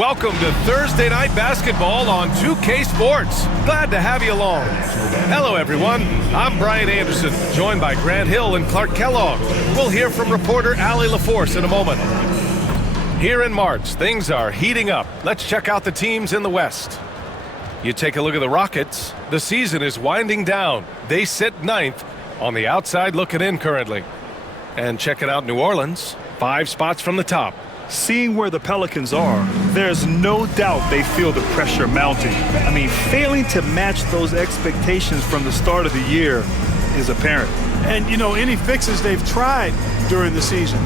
Welcome to Thursday Night Basketball on 2K Sports. Glad to have you along. Hello, everyone. I'm Brian Anderson, joined by Grant Hill and Clark Kellogg. We'll hear from reporter Allie LaForce in a moment. Here in March, things are heating up. Let's check out the teams in the West. You take a look at the Rockets. The season is winding down. They sit 9th on the outside looking in currently. And checking out New Orleans, 5 spots from the top. Seeing where the Pelicans are, there's no doubt they feel the pressure mounting. I mean, failing to match those expectations from the start of the year is apparent. And, you know, any fixes they've tried during the season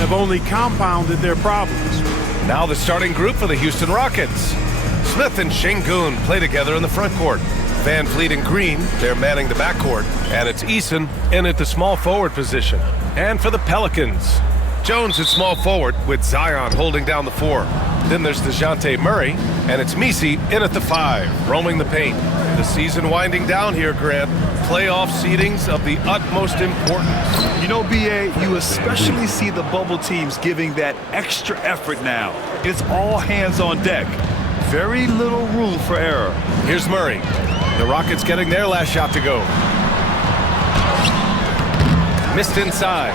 have only compounded their problems. Now the starting group for the Houston Rockets. Smith and Şengün play together in the front court. Van Vliet and Green, they're manning the backcourt. And it's Eason in at the small forward position. And for the Pelicans, Jones at small forward with Zion holding down the 4. Then there's DeJounte Murray, and it's Messi in at the 5, roaming the paint. The season winding down here, Grant. Playoff seedings of the utmost importance. You know, B.A., you especially see the bubble teams giving that extra effort now. It's all hands on deck. Very little room for error. Here's Murray. The Rockets getting their last shot to go. Missed inside.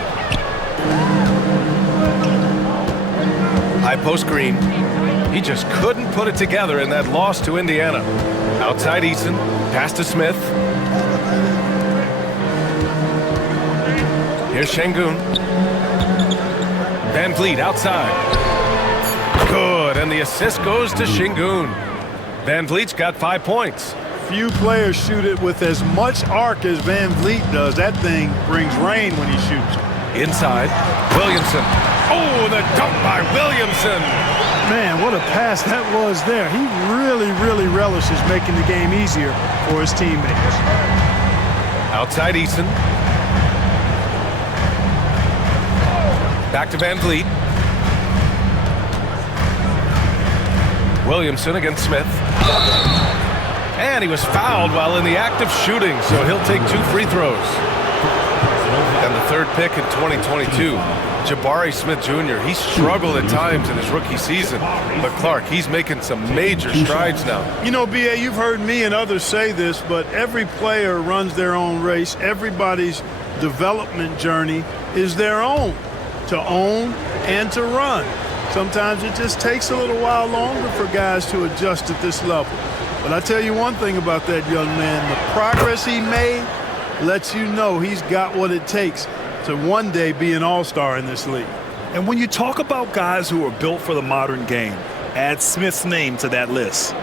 High post Green. He just couldn't put it together in that loss to Indiana. Outside Eason. Pass to Smith. Here's Şengün. Van Vliet outside. Good, and the assist goes to Şengün. Van Vliet's got 5 points. Few players shoot it with as much arc as Van Vliet does. That thing brings rain when he shoots. Inside, Williamson. Oh, the dunk by Williamson. Man, what a pass that was there. He really relishes making the game easier for his teammates. Outside Eason. Back to Van Vliet. Williamson against Smith. And he was fouled while in the act of shooting, so he'll take 2 free throws. And the third pick in 2022, Jabari Smith Jr. He struggled at times in his rookie season, but Clark, he's making some major strides now. You know, B.A., you've heard me and others say this, but every player runs their own race. Everybody's development journey is their own, to own and to run. Sometimes it just takes a little while longer for guys to adjust at this level. But I tell you one thing about that young man, the progress he made lets you know he's got what it takes to one day be an all-star in this league. And when you talk about guys who are built for the modern game, add Smith's name to that list.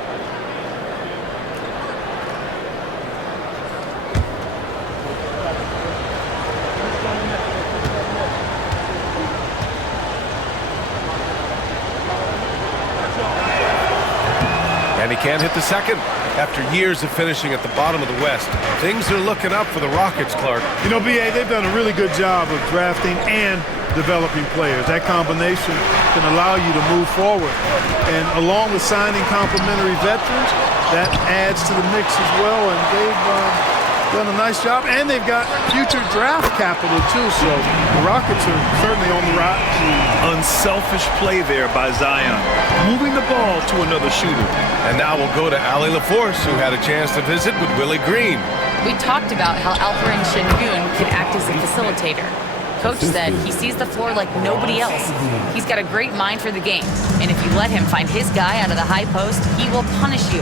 And he can't hit the second. After years of finishing at the bottom of the West, things are looking up for the Rockets, Clark. You know, B.A., they've done a really good job of drafting and developing players. That combination can allow you to move forward. And along with signing complementary veterans, that adds to the mix as well. And they've done a nice job. And they've got future draft capital, too. So the Rockets are certainly on the rise. Unselfish play there by Zion, moving the ball to another shooter. And now we'll go to Allie LaForce, who had a chance to visit with Willie Green. We talked about how Alperen Şengün can act as a facilitator. Coach said he sees the floor like nobody else. He's got a great mind for the game, and if you let him find his guy out of the high post, he will punish you.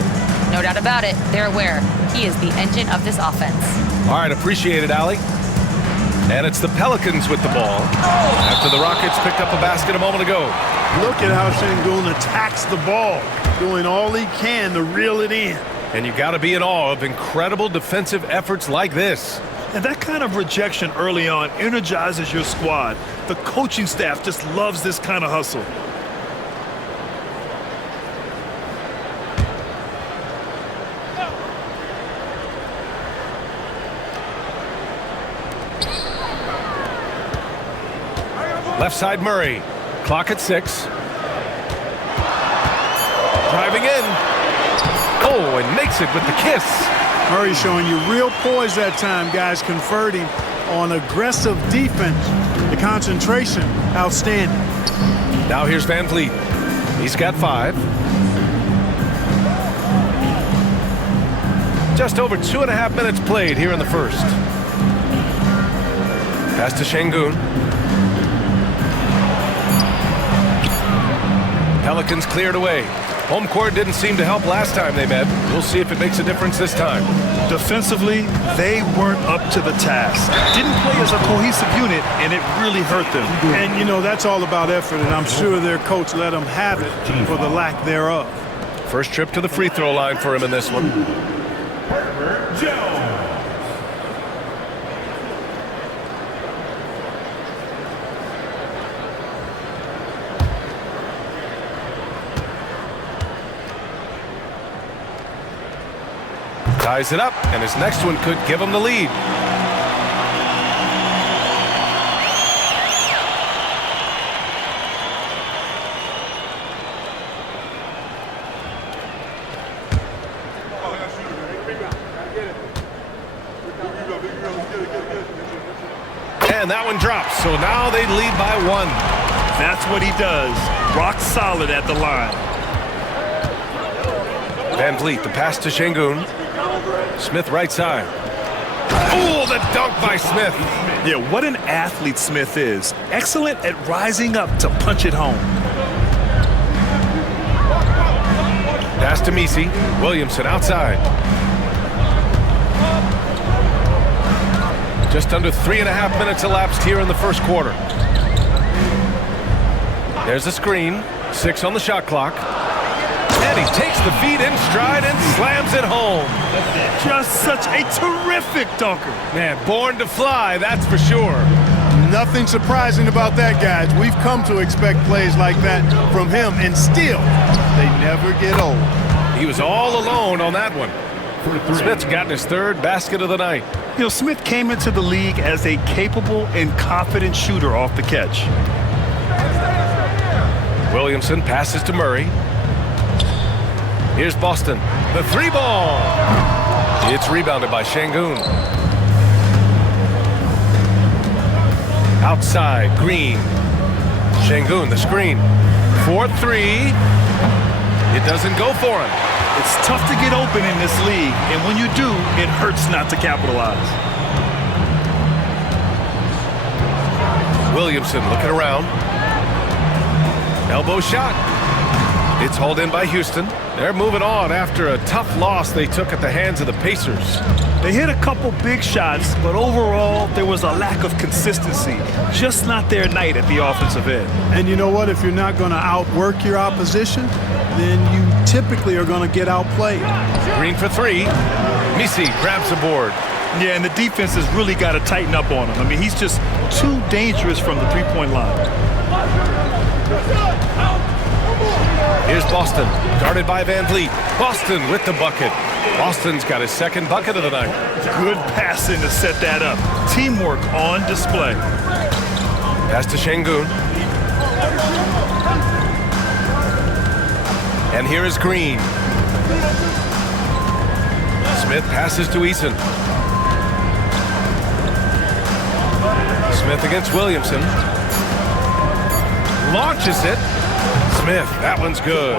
No doubt about it, they're aware. He is the engine of this offense. All right, appreciate it, Allie. And it's the Pelicans with the ball after the Rockets picked up a basket a moment ago. Look at how Şengün attacks the ball, doing all he can to reel it in. And you got to be in awe of incredible defensive efforts like this. And that kind of rejection early on energizes your squad. The coaching staff just loves this kind of hustle. Left side Murray. Clock at 6. Driving in. Oh, and makes it with the kiss. Murray showing you real poise that time, guys, converting on aggressive defense. The concentration, outstanding. Now here's Van Vliet. He's got 5. Just over 2.5 minutes played here in the first. Pass to Şengün. Pelicans cleared away. Home court didn't seem to help last time they met. We'll see if it makes a difference this time. Defensively, they weren't up to the task. Didn't play as a cohesive unit, and it really hurt them. And, you know, that's all about effort, and I'm sure their coach let them have it for the lack thereof. First trip to the free throw line for him in this one. Ties it up, and his next one could give him the lead. And that one drops, so now they lead by 1. That's what he does. Rock solid at the line. Van Vliet, the pass to Şengün. Smith right side. Oh, the dunk by Smith. Yeah, what an athlete Smith is. Excellent at rising up to punch it home. Pass to Messi. Williamson outside. Just under 3.5 minutes elapsed here in the first quarter. There's a screen. 6 on the shot clock. And he takes the feed in stride and slams it home. Just such a terrific dunker. Man, born to fly, that's for sure. Nothing surprising about that, guys. We've come to expect plays like that from him, and still, they never get old. He was all alone on that one. Smith's gotten his 3rd basket of the night. You know, Smith came into the league as a capable and confident shooter off the catch. Williamson passes to Murray. Here's Boston. The 3 ball. It's rebounded by Şengün. Outside, Green. Şengün, the screen. 4-3. It doesn't go for him. It's tough to get open in this league, and when you do, it hurts not to capitalize. Williamson looking around. Elbow shot. It's hauled in by Houston. They're moving on after a tough loss they took at the hands of the Pacers. They hit a couple big shots, but overall, there was a lack of consistency. Just not their night at the offensive end. And you know what? If you're not going to outwork your opposition, then you typically are going to get outplayed. Green for 3. Messi grabs the board. Yeah, and the defense has really got to tighten up on him. I mean, he's just too dangerous from the three-point line. Here's Boston, guarded by Van Vliet. Boston with the bucket. Boston's got his 2nd bucket of the night. Good passing to set that up. Teamwork on display. Pass to Şengün. And here is Green. Smith passes to Eason. Smith against Williamson. Launches it. Smith, that one's good.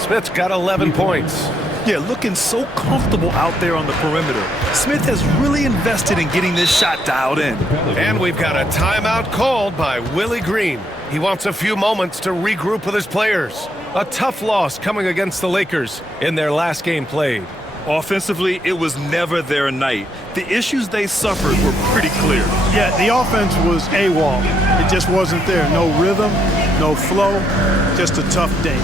Smith's got 11 points. Yeah, looking so comfortable out there on the perimeter. Smith has really invested in getting this shot dialed in. And we've got a timeout called by Willie Green. He wants a few moments to regroup with his players. A tough loss coming against the Lakers in their last game played. Offensively, it was never their night. The issues they suffered were pretty clear. Yeah, the offense was AWOL. It just wasn't there. No rhythm, no flow, just a tough day.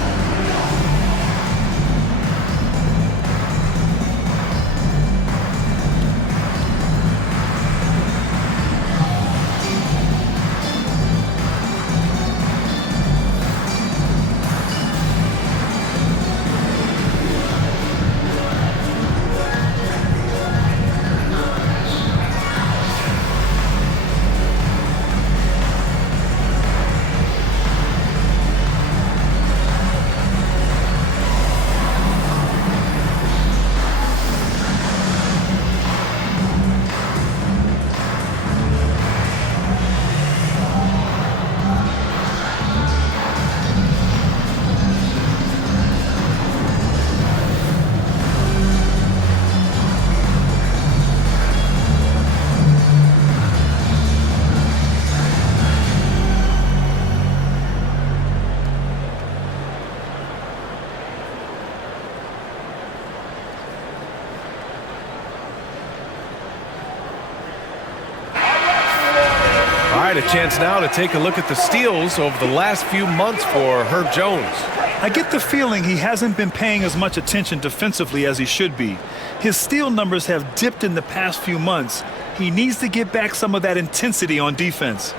right, a chance now to take a look at the steals over the last few months for Herb Jones. I get the feeling he hasn't been paying as much attention defensively as he should be. His steal numbers have dipped in the past few months. He needs to get back some of that intensity on defense.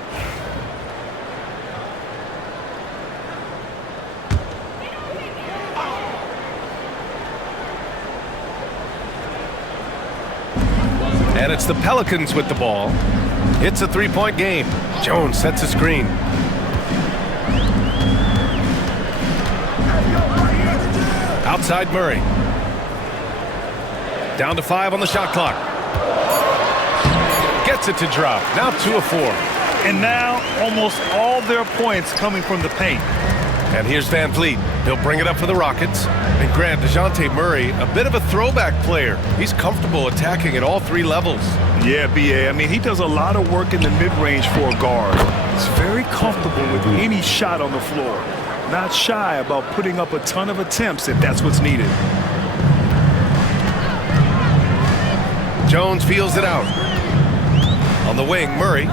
And it's the Pelicans with the ball. It's a three-point game. Jones sets a screen. Outside Murray. Down to 5 on the shot clock. Gets it to drop. Now 2 of 4. And now almost all their points coming from the paint. And here's Van Vliet. He'll bring it up for the Rockets. And Grant, DeJounte Murray, a bit of a throwback player. He's comfortable attacking at all 3 levels. Yeah, B.A. I mean, he does a lot of work in the mid-range for a guard. He's very comfortable with any shot on the floor. Not shy about putting up a ton of attempts if that's what's needed. Jones feels it out. On the wing, Murray.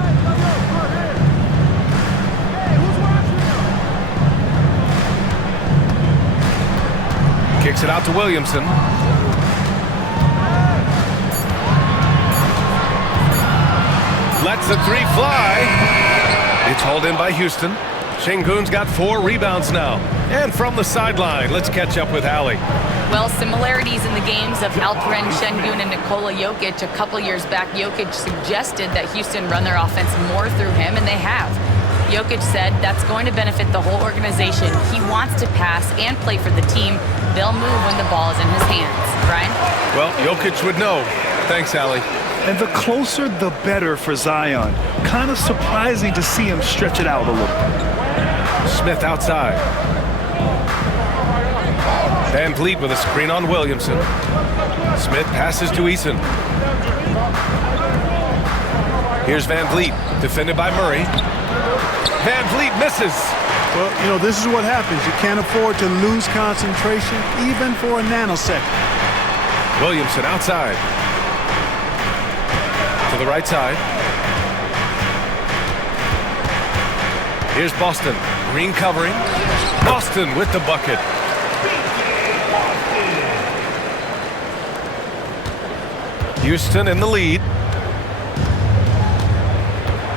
Kicks it out to Williamson. Lets the 3 fly. It's hauled in by Houston. Şengün's got 4 rebounds now. And from the sideline, let's catch up with Allie. Well, similarities in the games of Alperen Şengün and Nikola Jokic. A couple years back, Jokic suggested that Houston run their offense more through him, and they have. Jokic said that's going to benefit the whole organization. He wants to pass and play for the team. They'll move when the ball is in his hands. Brian? Well, Jokic would know. Thanks, Allie. And the closer, the better for Zion. Kind of surprising to see him stretch it out a little. Smith outside. Van Vliet with a screen on Williamson. Smith passes to Eason. Here's Van Vliet, defended by Murray. Van Vliet misses. Well, you know, this is what happens. You can't afford to lose concentration, even for a nanosecond. Williamson outside. To the right side. Here's Boston. Green covering. Boston with the bucket. Houston in the lead.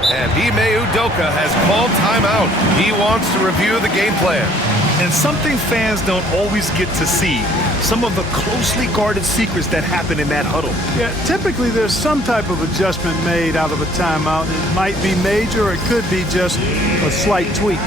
And Ime Udoka has called timeout. He wants to review the game plan. And something fans don't always get to see. Some of the closely guarded secrets that happen in that huddle. Yeah, typically there's some type of adjustment made out of a timeout. It might be major or it could be just a slight tweak.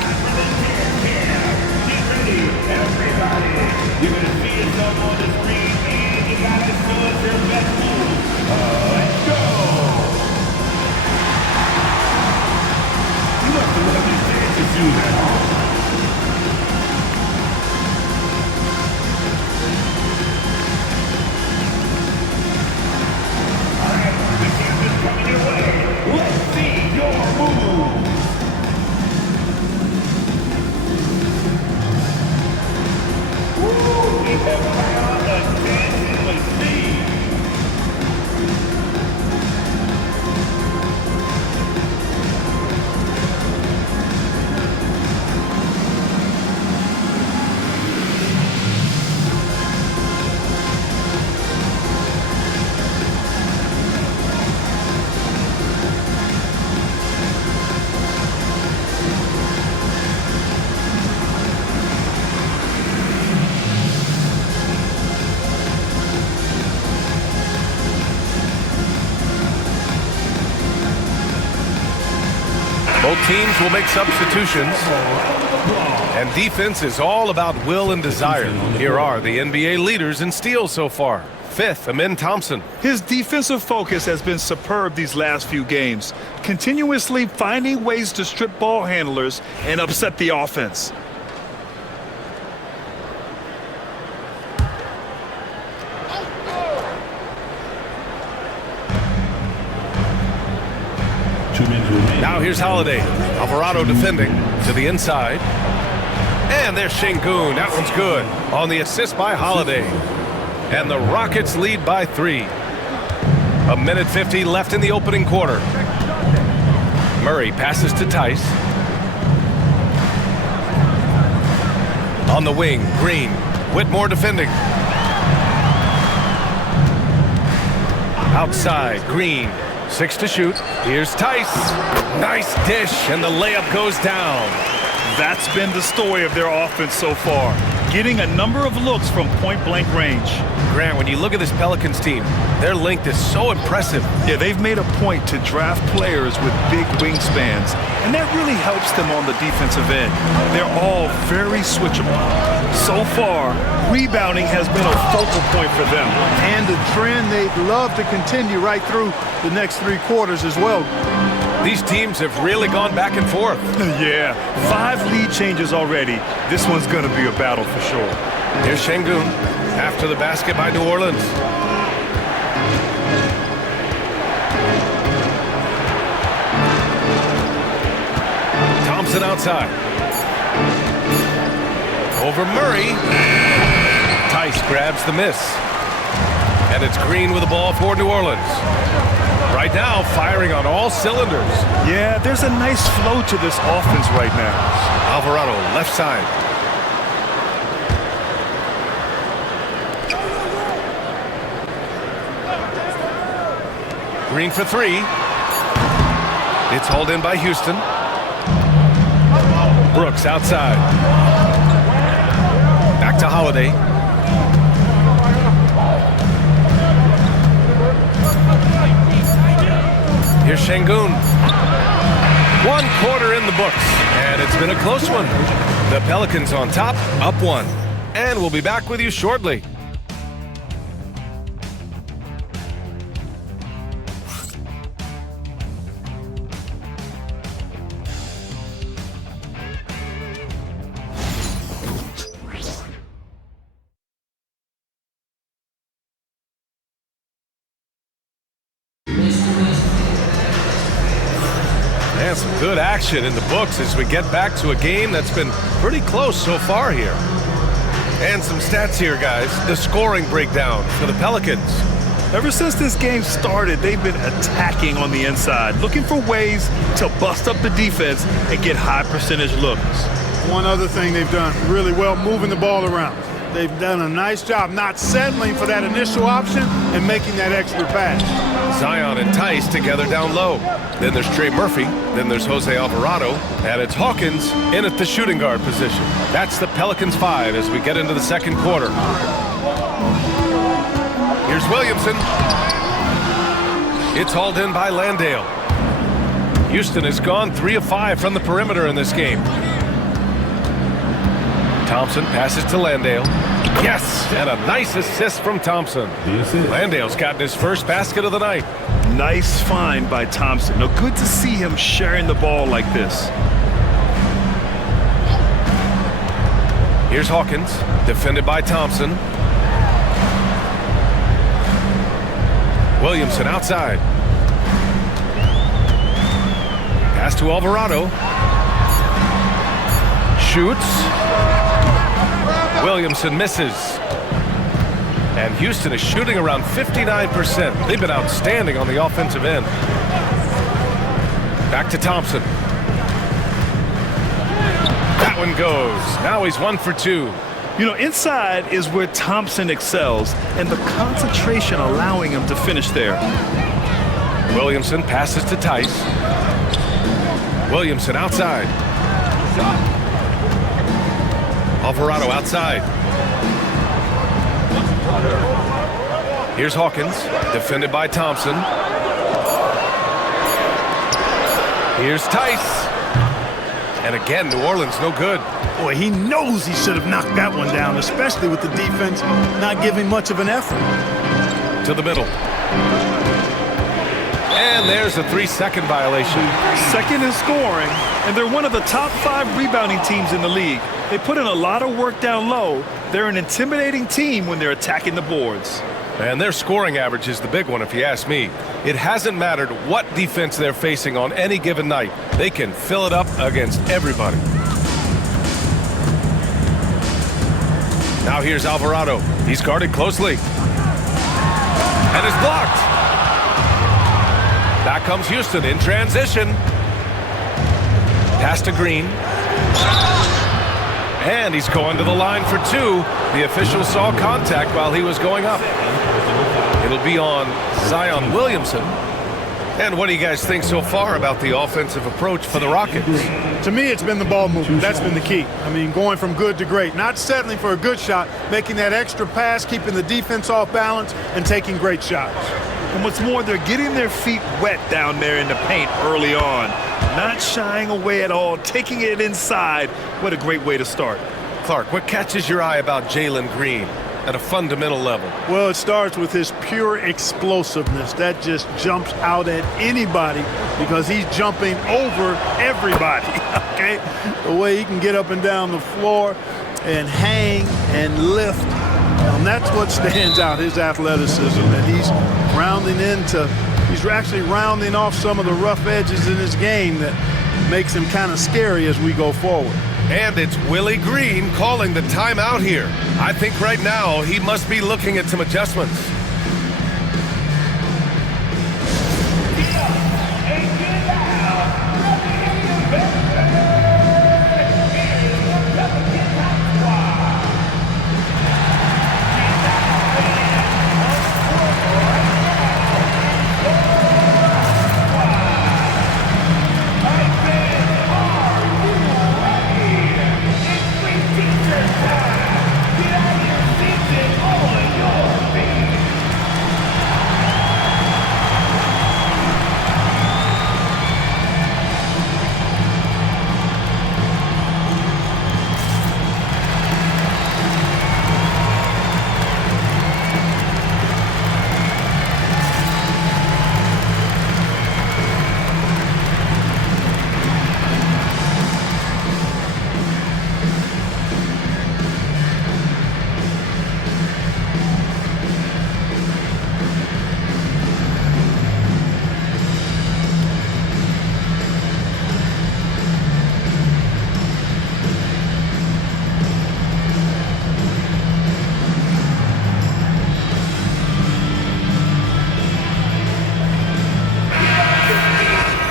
Both teams will make substitutions. And defense is all about will and desire. Here are the NBA leaders in steals so far. 5th, Amin Thompson. His defensive focus has been superb these last few games, continuously finding ways to strip ball handlers and upset the offense. Now here's Holiday. Alvarado defending to the inside. And there's Şengün. That one's good. On the assist by Holiday. And the Rockets lead by 3. 1:50 left in the opening quarter. Murray passes to Tice. On the wing, Green. Whitmore defending. Outside, Green. 6 to shoot. Here's Tice. Nice dish, and the layup goes down. That's been the story of their offense so far, getting a number of looks from point-blank range. Grant, when you look at this Pelicans team, their length is so impressive. Yeah, they've made a point to draft players with big wingspans, and that really helps them on the defensive end. They're all very switchable. So far, rebounding has been a focal point for them. And the trend they'd love to continue right through the next 3 quarters as well. These teams have really gone back and forth. Yeah, 5 lead changes already. This one's going to be a battle for sure. Here's Şengün after the basket by New Orleans. Thompson outside. Over Murray. Tice grabs the miss. And it's Green with the ball for New Orleans. Right now, firing on all cylinders. Yeah, there's a nice flow to this offense right now. Alvarado, left side. Green for 3. It's hauled in by Houston. Brooks outside. Back to Holiday. Here's Şengün. 1 quarter in the books, and it's been a close one. The Pelicans on top, up 1. And we'll be back with you shortly. And some good action in the books as we get back to a game that's been pretty close so far here. And some stats here, guys. The scoring breakdown for the Pelicans. Ever since this game started, they've been attacking on the inside, looking for ways to bust up the defense and get high percentage looks. One other thing they've done really well, moving the ball around. They've done a nice job not settling for that initial option and making that extra pass. Zion and Tice together down low. Then there's Trey Murphy. Then there's Jose Alvarado. And it's Hawkins in at the shooting guard position. That's the Pelicans 5 as we get into the second quarter. Here's Williamson. It's hauled in by Landale. Houston has gone 3 of 5 from the perimeter in this game. Thompson passes to Landale. Yes, and a nice assist from Thompson. Landale's gotten his first basket of the night. Nice find by Thompson. Now, good to see him sharing the ball like this. Here's Hawkins, defended by Thompson. Williamson outside. Pass to Alvarado. Shoots. Williamson misses. And Houston is shooting around 59%. They've been outstanding on the offensive end. Back to Thompson. That one goes. Now he's 1 for 2. You know, inside is where Thompson excels, and the concentration allowing him to finish there. Williamson passes to Tice. Williamson outside. Alvarado outside. Here's Hawkins, defended by Thompson. Here's Tice. And again, New Orleans no good. Boy, he knows he should have knocked that one down, especially with the defense not giving much of an effort. To the middle. And there's a 3-second violation. Second in scoring, and they're one of the top 5 rebounding teams in the league. They put in a lot of work down low. They're an intimidating team when they're attacking the boards. And their scoring average is the big one, if you ask me. It hasn't mattered what defense they're facing on any given night. They can fill it up against everybody. Now here's Alvarado. He's guarded closely. And is blocked. Back comes Houston in transition. Pass to Green. And he's going to the line for two. The official saw contact while he was going up. It'll be on Zion Williamson. And what do you guys think so far about the offensive approach for the Rockets? To me, it's been the ball movement. That's been the key. I mean, going from good to great. Not settling for a good shot, making that extra pass, keeping the defense off balance, and taking great shots. And what's more, they're getting their feet wet down there in the paint early on. Not shying away at all, taking it inside. What a great way to start. Clark, what catches your eye about Jalen Green at a fundamental level? Well, it starts with his pure explosiveness. That just jumps out at anybody because he's jumping over everybody, okay? The way he can get up and down the floor and hang and lift. And that's what stands out, his athleticism. And he's actually rounding off some of the rough edges in his game that makes him kind of scary as we go forward. And it's Willie Green calling the timeout here. I think right now he must be looking at some adjustments.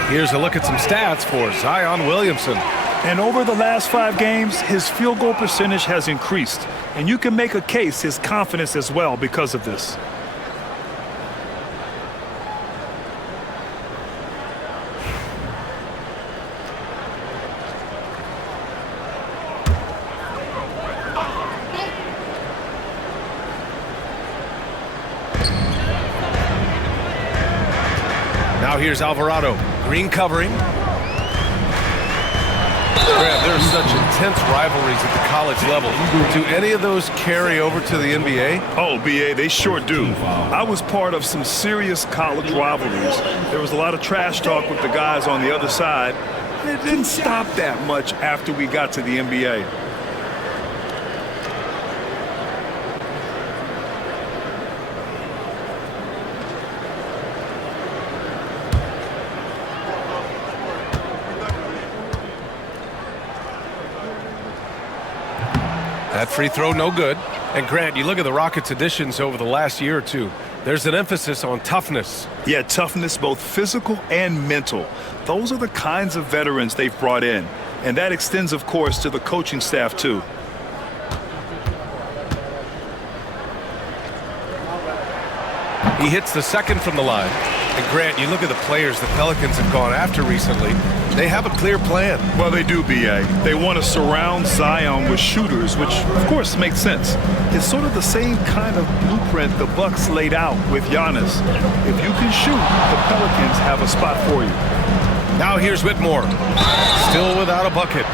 Here's a look at some stats for Zion Williamson. And over the last 5 games, his field goal percentage has increased. And you can make a case his confidence as well because of this. Now here's Alvarado. Green covering. Grant, there's such intense rivalries at the college level. Do any of those carry over to the NBA? Oh, BA, they sure do. I was part of some serious college rivalries. There was a lot of trash talk with the guys on the other side. And it didn't stop that much after we got to the NBA. That free throw, no good. And Grant, you look at the Rockets' additions over the last year or two. There's an emphasis on toughness. Yeah, toughness, both physical and mental. Those are the kinds of veterans they've brought in. And that extends, of course, to the coaching staff, too. He hits the second from the line. And Grant, you look at the players the Pelicans have gone after recently. They have a clear plan. Well, they do, B.A. They want to surround Zion with shooters, which, of course, makes sense. It's sort of the same kind of blueprint the Bucks laid out with Giannis. If you can shoot, the Pelicans have a spot for you. Now here's Whitmore. Still without a bucket.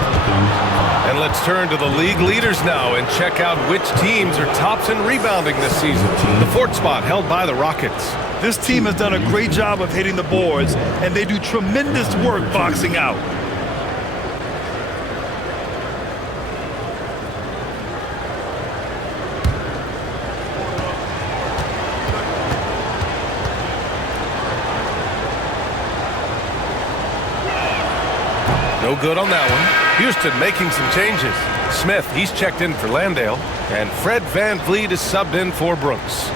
And let's turn to the league leaders now and check out which teams are tops in rebounding this season. The 4th spot held by the Rockets. This team has done a great job of hitting the boards, and they do tremendous work boxing out. No good on that one. Houston making some changes. Smith, he's checked in for Landale, and Fred VanVleet is subbed in for Brooks.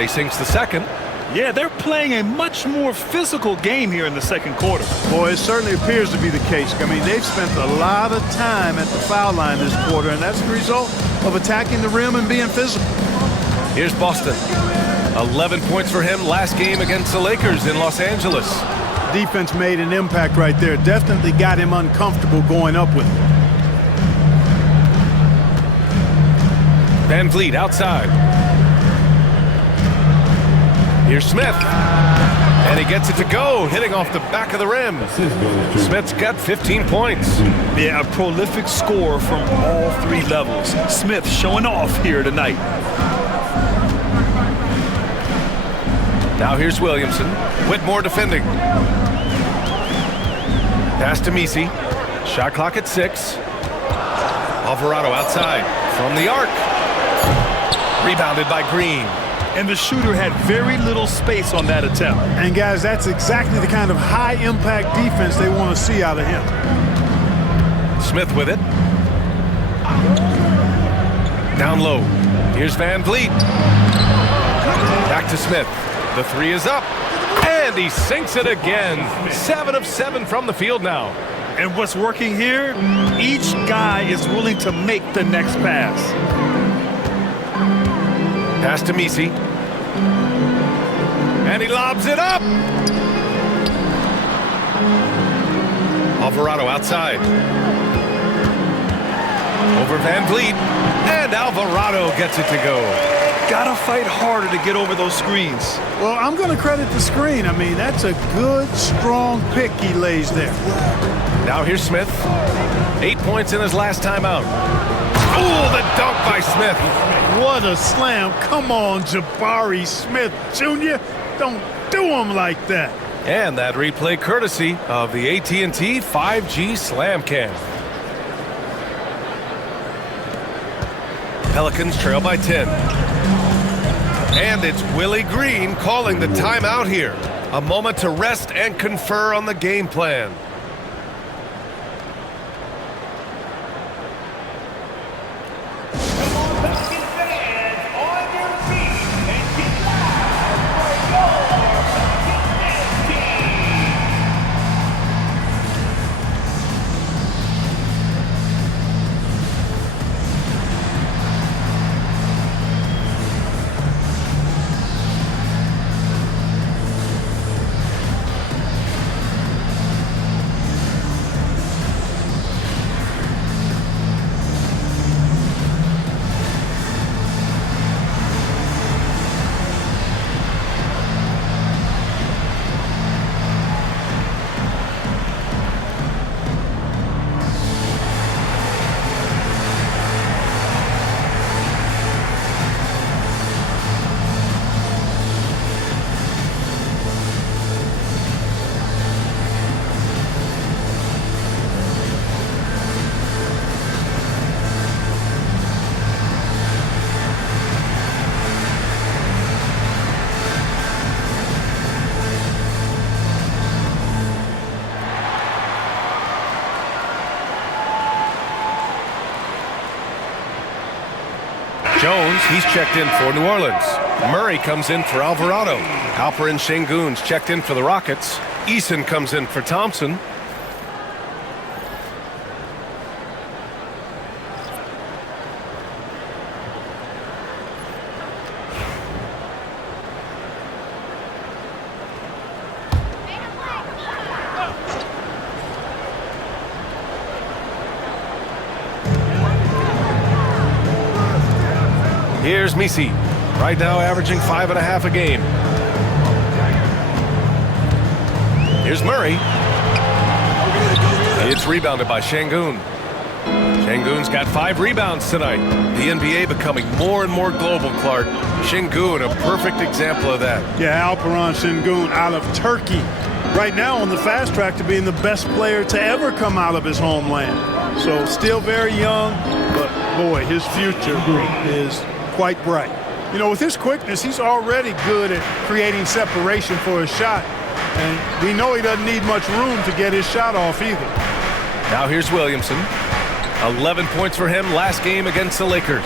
And he sinks the second. Yeah, they're playing a much more physical game here in the second quarter. Boy, it certainly appears to be the case. I mean, they've spent a lot of time at the foul line this quarter, and that's the result of attacking the rim and being physical. Here's Boston. 11 points for him last game against the Lakers in Los Angeles. Defense made an impact right there. Definitely got him uncomfortable going up with it. Van Vliet outside. Here's Smith. And he gets it to go, hitting off the back of the rim. Smith's got 15 points. Yeah, a prolific scorer from all three levels. Smith showing off here tonight. Now here's Williamson. Whitmore defending. Pass to Misi. Shot clock at 6. Alvarado outside from the arc. Rebounded by Green. And the shooter had very little space on that attempt. And guys, that's exactly the kind of high-impact defense they want to see out of him. Smith with it. Down low. Here's Van Vliet. Back to Smith. The three is up. And he sinks it again. 7 of 7 from the field now. And what's working here? Each guy is willing to make the next pass. Pass to Misi. And he lobs it up. Alvarado outside. Over Van Vliet. And Alvarado gets it to go. Gotta fight harder to get over those screens. Well, I'm going to credit the screen. I mean, that's a good, strong pick he lays there. Now here's Smith. 8 points in his last time out. Oh, the dunk by Smith. What a slam. Come on, Jabari Smith Jr. Don't do him like that. And that replay courtesy of the AT&T 5G Slam Cam. Pelicans trail by 10. And it's Willie Green calling the timeout here. A moment to rest and confer on the game plan. Jones, he's checked in for New Orleans. Murray comes in for Alvarado. Alperen Sengun's checked in for the Rockets. Eason comes in for Thompson. Here's Misi, right now averaging 5.5 a game. Here's Murray. It's rebounded by Sengun. Sengun's got 5 rebounds tonight. The NBA becoming more and more global, Clark. Sengun, a perfect example of that. Yeah, Alperen Sengun out of Turkey. Right now on the fast track to being the best player to ever come out of his homeland. So still very young, but boy, his future is quite bright. You know, with his quickness, he's already good at creating separation for his shot. And we know he doesn't need much room to get his shot off either. Now here's Williamson. 11 points for him last game against the Lakers.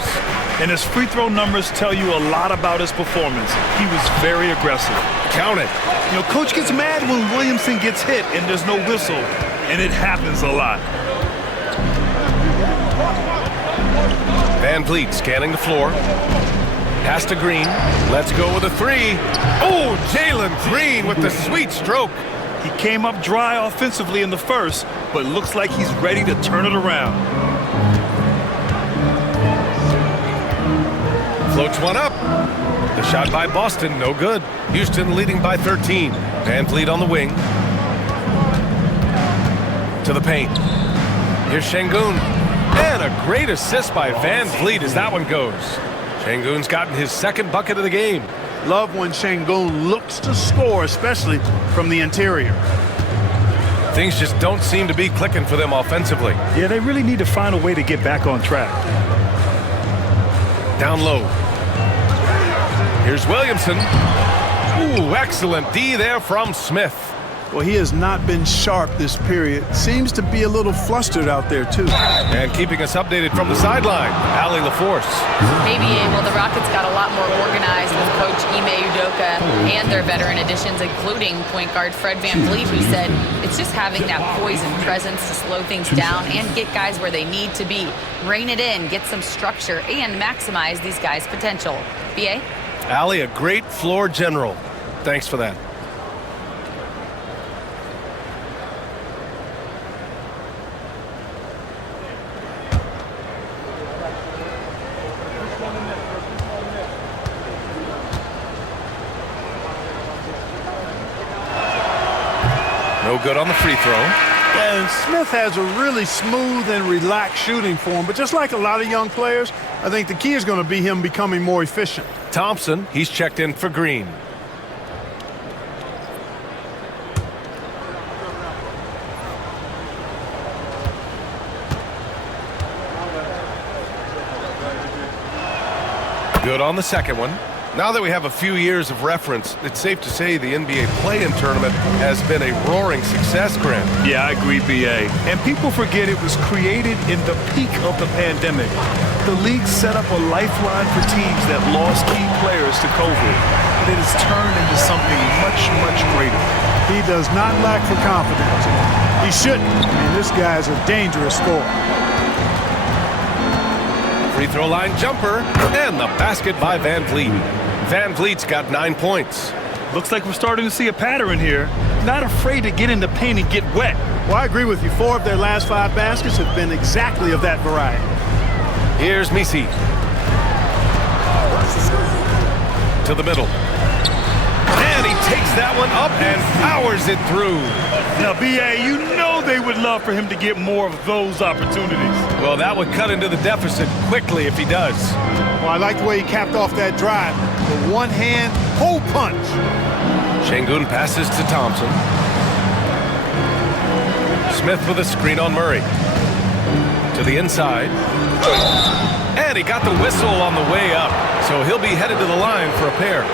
And his free throw numbers tell you a lot about his performance. He was very aggressive. Count it. You know, coach gets mad when Williamson gets hit and there's no whistle, and it happens a lot. Van Vliet scanning the floor. Pass to Green. Let's go with a three. Oh, Jalen Green with the sweet stroke. He came up dry offensively in the first, but looks like he's ready to turn it around. Floats one up. The shot by Boston, no good. Houston leading by 13. Van Vliet on the wing. To the paint. Here's Şengün. And a great assist by Van Vliet as that one goes. Şengün's gotten his second bucket of the game. Love when Şengün looks to score, especially from the interior. Things just don't seem to be clicking for them offensively. Yeah, they really need to find a way to get back on track. Down low. Here's Williamson. Ooh, excellent D there from Smith. Well, he has not been sharp this period. Seems to be a little flustered out there, too. And keeping us updated from the sideline, Allie LaForce. Maybe, well, the Rockets got a lot more organized with Coach Ime Udoka and their veteran additions, including point guard Fred VanVleet, who said it's just having that poise and presence to slow things down and get guys where they need to be. Rein it in, get some structure, and maximize these guys' potential. B.A.? Allie, a great floor general. Thanks for that. No good on the free throw. And Smith has a really smooth and relaxed shooting form, but just like a lot of young players, I think the key is going to be him becoming more efficient. Thompson, he's checked in for Green. Good on the second one. Now that we have a few years of reference, it's safe to say the NBA play-in tournament has been a roaring success, Grant. Yeah, I agree, B.A. And people forget it was created in the peak of the pandemic. The league set up a lifeline for teams that lost key players to COVID, but it has turned into something much, much greater. He does not lack for confidence. He shouldn't. I mean, this guy is a dangerous scorer. Free throw line jumper, and the basket by Van Vliet. Van Vliet's got 9 points. Looks like we're starting to see a pattern here. Not afraid to get in the paint and get wet. Well, I agree with you. 4 of their last 5 baskets have been exactly of that variety. Here's Misi. To the middle. And he takes that one up and powers it through. Now, B.A., you know they would love for him to get more of those opportunities. Well, that would cut into the deficit quickly if he does. Well, I like the way he capped off that drive. The one-hand hole punch. Şengün passes to Thompson. Smith with a screen on Murray. To the inside. And he got the whistle on the way up. So he'll be headed to the line for a pair.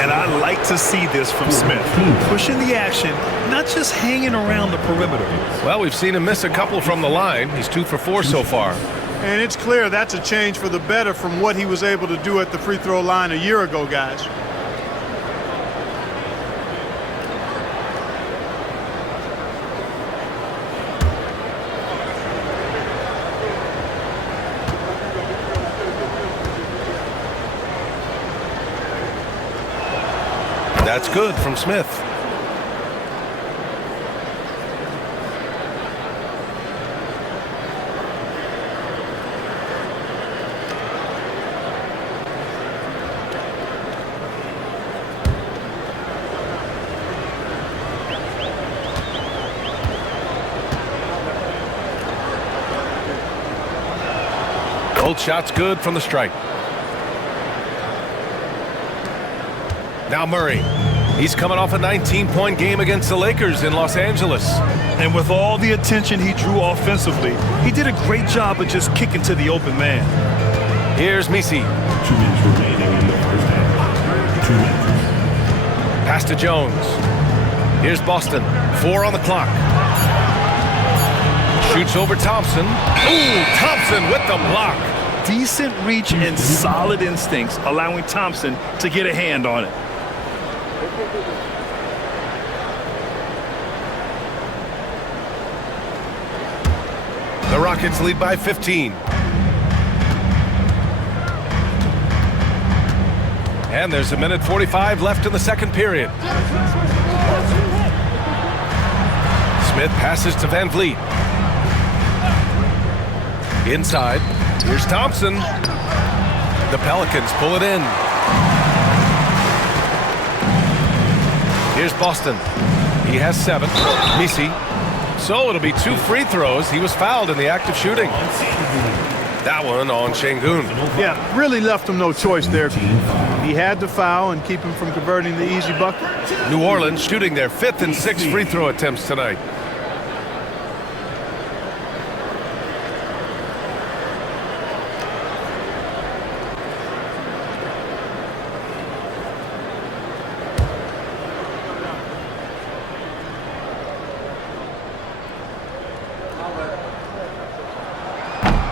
And I like to see this from Smith. Pushing the action, not just hanging around the perimeter. Well, we've seen him miss a couple from the line. He's 2 for 4 so far. And it's clear that's a change for the better from what he was able to do at the free throw line a year ago, guys. That's good from Smith. Both shots good from the stripe. Now Murray. He's coming off a 19-point game against the Lakers in Los Angeles. And with all the attention he drew offensively, he did a great job of just kicking to the open man. Here's Misi. 2 minutes remaining in the first half. 2 minutes. Pass to Jones. Here's Boston. 4 on the clock. Shoots over Thompson. Ooh, Thompson with the block. Decent reach and solid instincts, allowing Thompson to get a hand on it. The Rockets lead by 15. And there's 1:45 left in the second period. Smith passes to Van Vliet. Inside. Here's Thompson. The Pelicans pull it in. Here's Boston. He has 7. Misi. So it'll be 2 free throws. He was fouled in the act of shooting. That one on Şengün. Yeah, really left him no choice there. He had to foul and keep him from converting the easy bucket. New Orleans shooting their 5th and 6th free throw attempts tonight.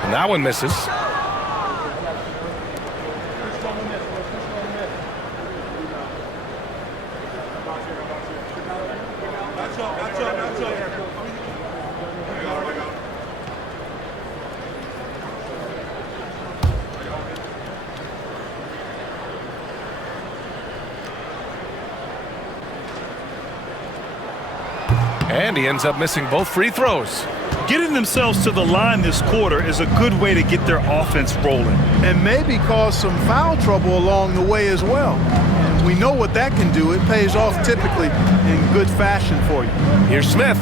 And that one misses. And he ends up missing both free throws. Getting themselves to the line this quarter is a good way to get their offense rolling. And maybe cause some foul trouble along the way as well. And we know what that can do. It pays off typically in good fashion for you. Here's Smith.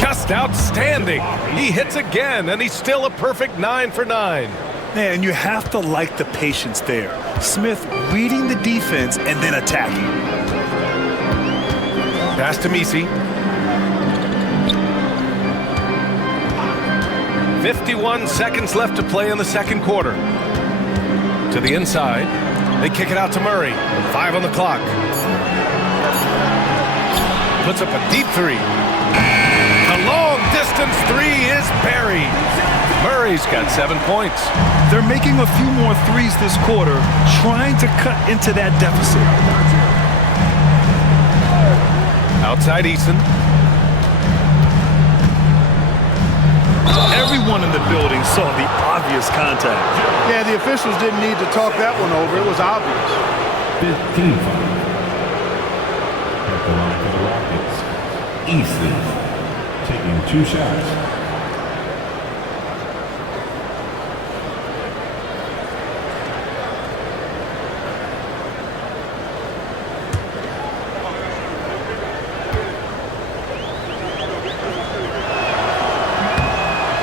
Just outstanding. He hits again, and he's still a perfect 9 for 9. Man, you have to like the patience there. Smith reading the defense and then attacking. Pass to Misi. 51 seconds left to play in the second quarter. To the inside. They kick it out to Murray. 5 on the clock. Puts up a deep 3. A long distance 3 is buried. Murray's got 7 points. They're making a few more threes this quarter, trying to cut into that deficit. Outside Eason. Everyone in the building saw the obvious contact. Yeah, the officials didn't need to talk that one over. It was obvious. 15 foul. At the line for the Rockets, Eason taking 2 shots.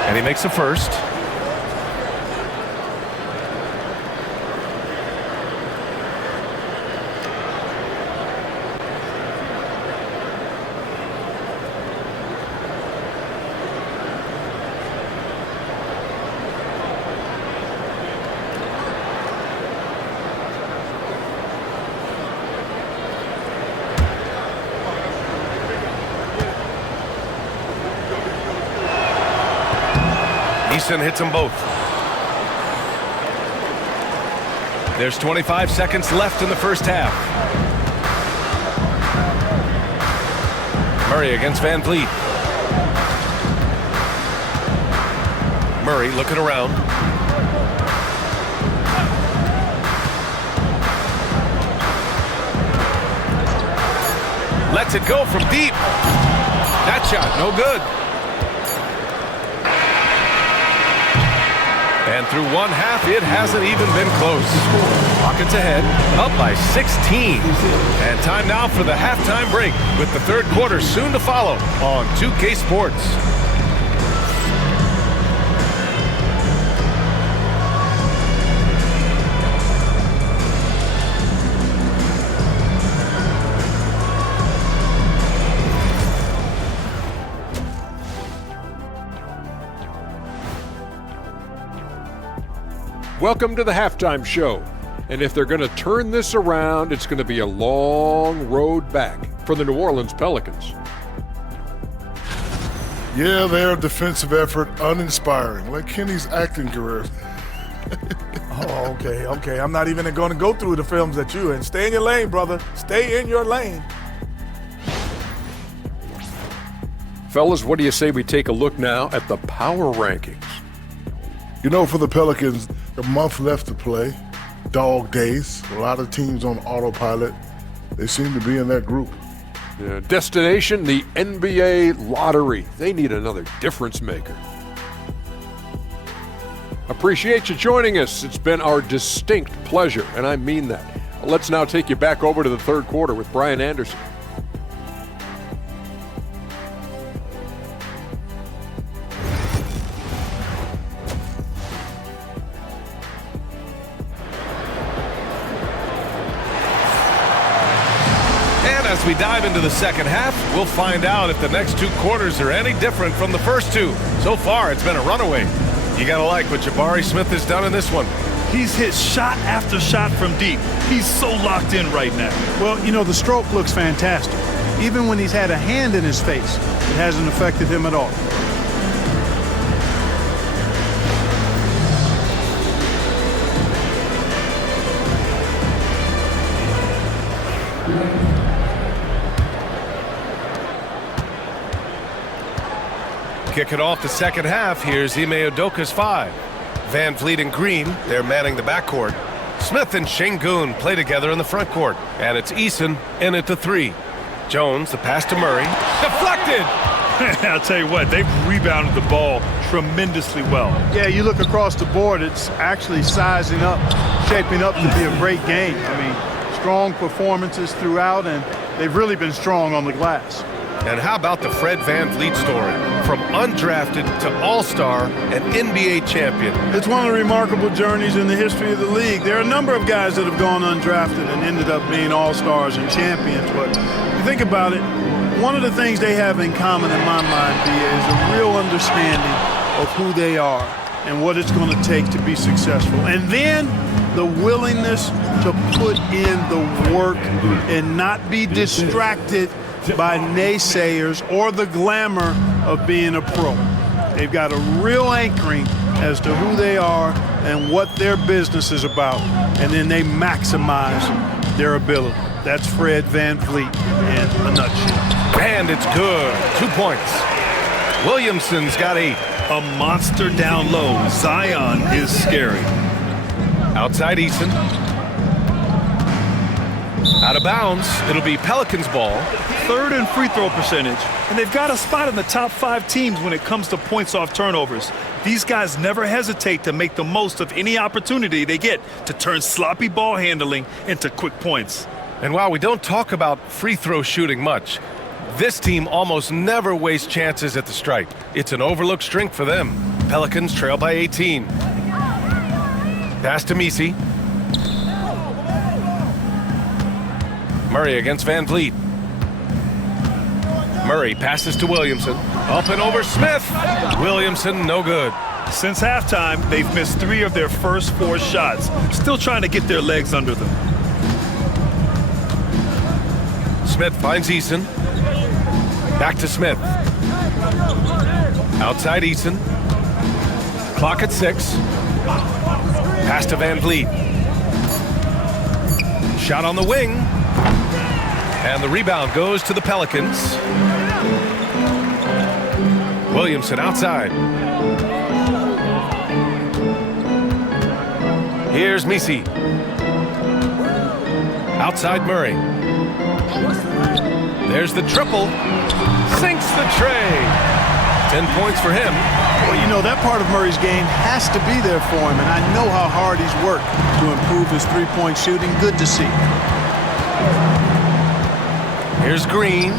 And he makes a first. Eason hits them both. There's 25 seconds left in the first half. Murray against Van Vliet. Murray looking around. Lets it go from deep. That shot, no good. And through one half, it hasn't even been close. Rockets ahead, up by 16. And time now for the halftime break, with the third quarter soon to follow on 2K Sports. Welcome to the halftime show. And if they're going to turn this around, it's going to be a long road back for the New Orleans Pelicans. Yeah, their defensive effort uninspiring, like Kenny's acting career. Oh, okay. I'm not even going to go through the films that you in. Stay in your lane, brother. Stay in your lane. Fellas, what do you say we take a look now at the power rankings? You know, for the Pelicans, a month left to play, dog days, a lot of teams on autopilot. They seem to be in that group. Yeah, destination, the NBA lottery. They need another difference maker. Appreciate you joining us. It's been our distinct pleasure, and I mean that. Let's now take you back over to the third quarter with Brian Anderson. As we dive into the second half, we'll find out if the next two quarters are any different from the first two. So far, it's been a runaway. You gotta like what Jabari Smith has done in this one. He's hit shot after shot from deep. He's so locked in right now. Well, you know, the stroke looks fantastic. Even when he's had a hand in his face, it hasn't affected him at all. Kicking off the second half, here's Ime Udoka's 5. Van Vliet and Green, they're manning the backcourt. Smith and Şengün play together in the front court. And it's Eason in at the 3. Jones, the pass to Murray. Deflected! I'll tell you what, they've rebounded the ball tremendously well. Yeah, you look across the board, it's actually sizing up, shaping up to be a great game. I mean, strong performances throughout, and they've really been strong on the glass. And how about the Fred Van Vliet story? From undrafted to all-star and NBA champion. It's one of the remarkable journeys in the history of the league. There are a number of guys that have gone undrafted and ended up being all-stars and champions. But you think about it, one of the things they have in common in my mind, Bia, is a real understanding of who they are and what it's going to take to be successful. And then the willingness to put in the work and not be distracted by naysayers or the glamour of being a pro. They've got a real anchoring as to who they are and what their business is about, and then they maximize their ability. That's Fred Van Vliet in a nutshell. And it's good. 2 points. Williamson's got 8. A monster down low. Zion is scary. Outside Eason. Out of bounds. It'll be Pelicans ball. Third in free throw percentage, and they've got a spot in the top 5 teams when it comes to points off turnovers. These guys never hesitate to make the most of any opportunity they get to turn sloppy ball handling into quick points. And while we don't talk about free throw shooting much, this team almost never wastes chances at the stripe. It's an overlooked strength for them. Pelicans trail by 18. Pass to Misi. Murray against Van Vliet. Murray passes to Williamson. Up and over Smith. Williamson, no good. Since halftime, they've missed 3 of their first 4 shots. Still trying to get their legs under them. Smith finds Eason. Back to Smith. Outside Eason. Clock at 6. Pass to Van Vliet. Shot on the wing. And the rebound goes to the Pelicans. Williamson outside. Here's Misi. Outside Murray. There's the triple. Sinks the tray. 10 points for him. Well, you know, that part of Murray's game has to be there for him, and I know how hard he's worked to improve his three-point shooting. Good to see. Here's Green.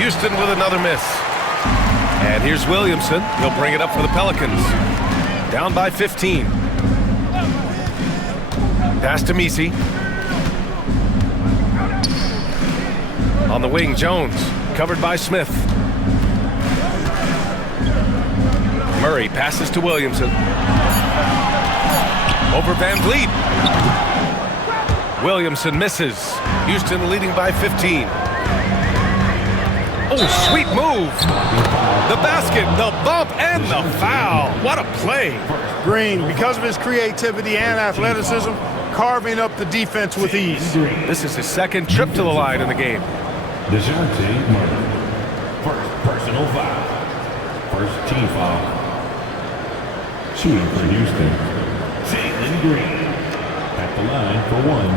Houston with another miss. And here's Williamson. He'll bring it up for the Pelicans. Down by 15. Pass to Misi. On the wing, Jones. Covered by Smith. Murray passes to Williamson. Over Van Vliet. Williamson misses. Houston leading by 15. Oh, sweet move. The basket, the bump, and the foul. What a play. Green, because of his creativity and athleticism, carving up the defense with ease. This is his second trip to the line in the game. Dejounte Murray. First personal foul. First team foul. Shooting for Houston, Jaylen Green. At the line for one.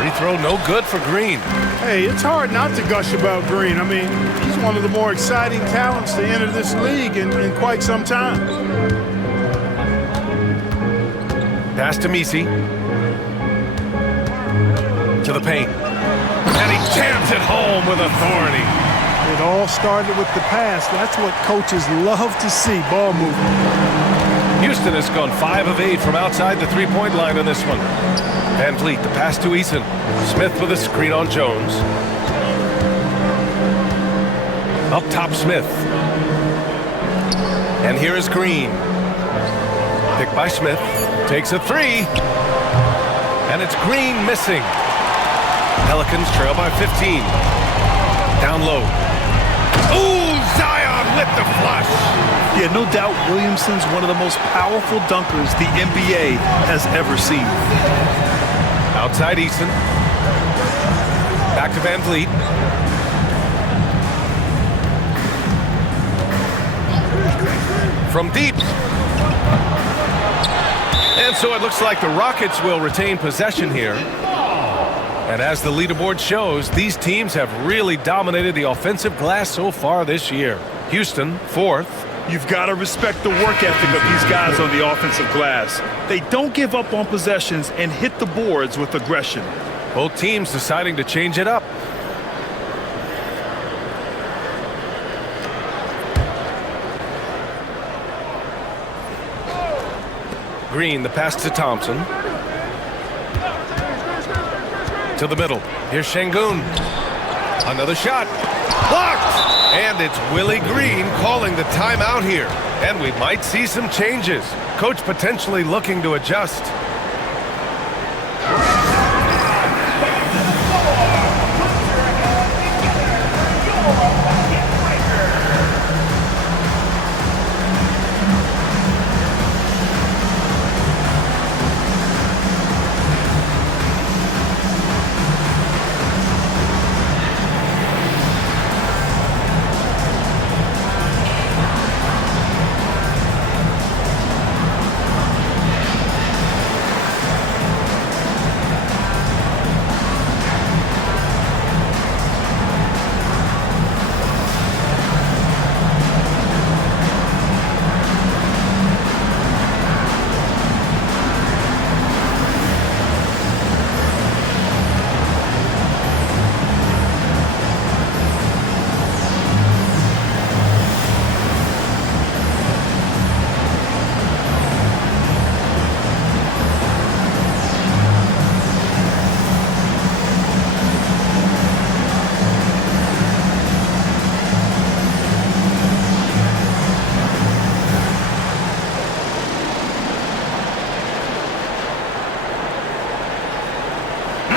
Free throw no good for Green. Hey, it's hard not to gush about Green. I mean, he's one of the more exciting talents to enter this league in quite some time. Pass to Misi. To the paint. And he jams it home with authority. It all started with the pass. That's what coaches love to see, ball movement. Houston has gone 5 of 8 from outside the three-point line in this one. Van Vliet, the pass to Eason. Smith with a screen on Jones. Up top, Smith. And here is Green. Picked by Smith. Takes a three. And it's Green missing. Pelicans trail by 15. Down low. Ooh, Zion with the flush. Yeah, no doubt Williamson's one of the most powerful dunkers the NBA has ever seen. Outside Eason. Back to Van Vliet. From deep. And so it looks like the Rockets will retain possession here. And as the leaderboard shows, these teams have really dominated the offensive glass so far this year. Houston, 4th. You've got to respect the work ethic of these guys on the offensive glass. They don't give up on possessions and hit the boards with aggression. Both teams deciding to change it up. Green, the pass to Thompson. To the middle. Here's Şengün. Another shot. Blocked! And it's Willie Green calling the timeout here. And we might see some changes. Coach potentially looking to adjust.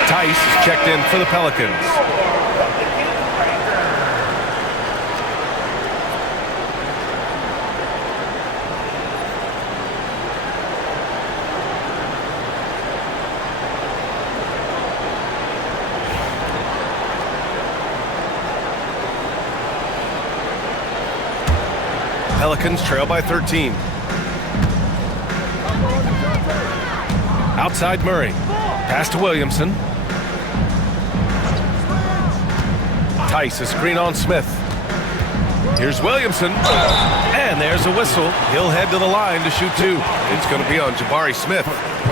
Tice checked in for the Pelicans. Pelicans trail by 13. Outside Murray. Pass to Williamson. Tice, a screen on Smith. Here's Williamson. And there's a whistle. He'll head to the line to shoot two. It's going to be on Jabari Smith.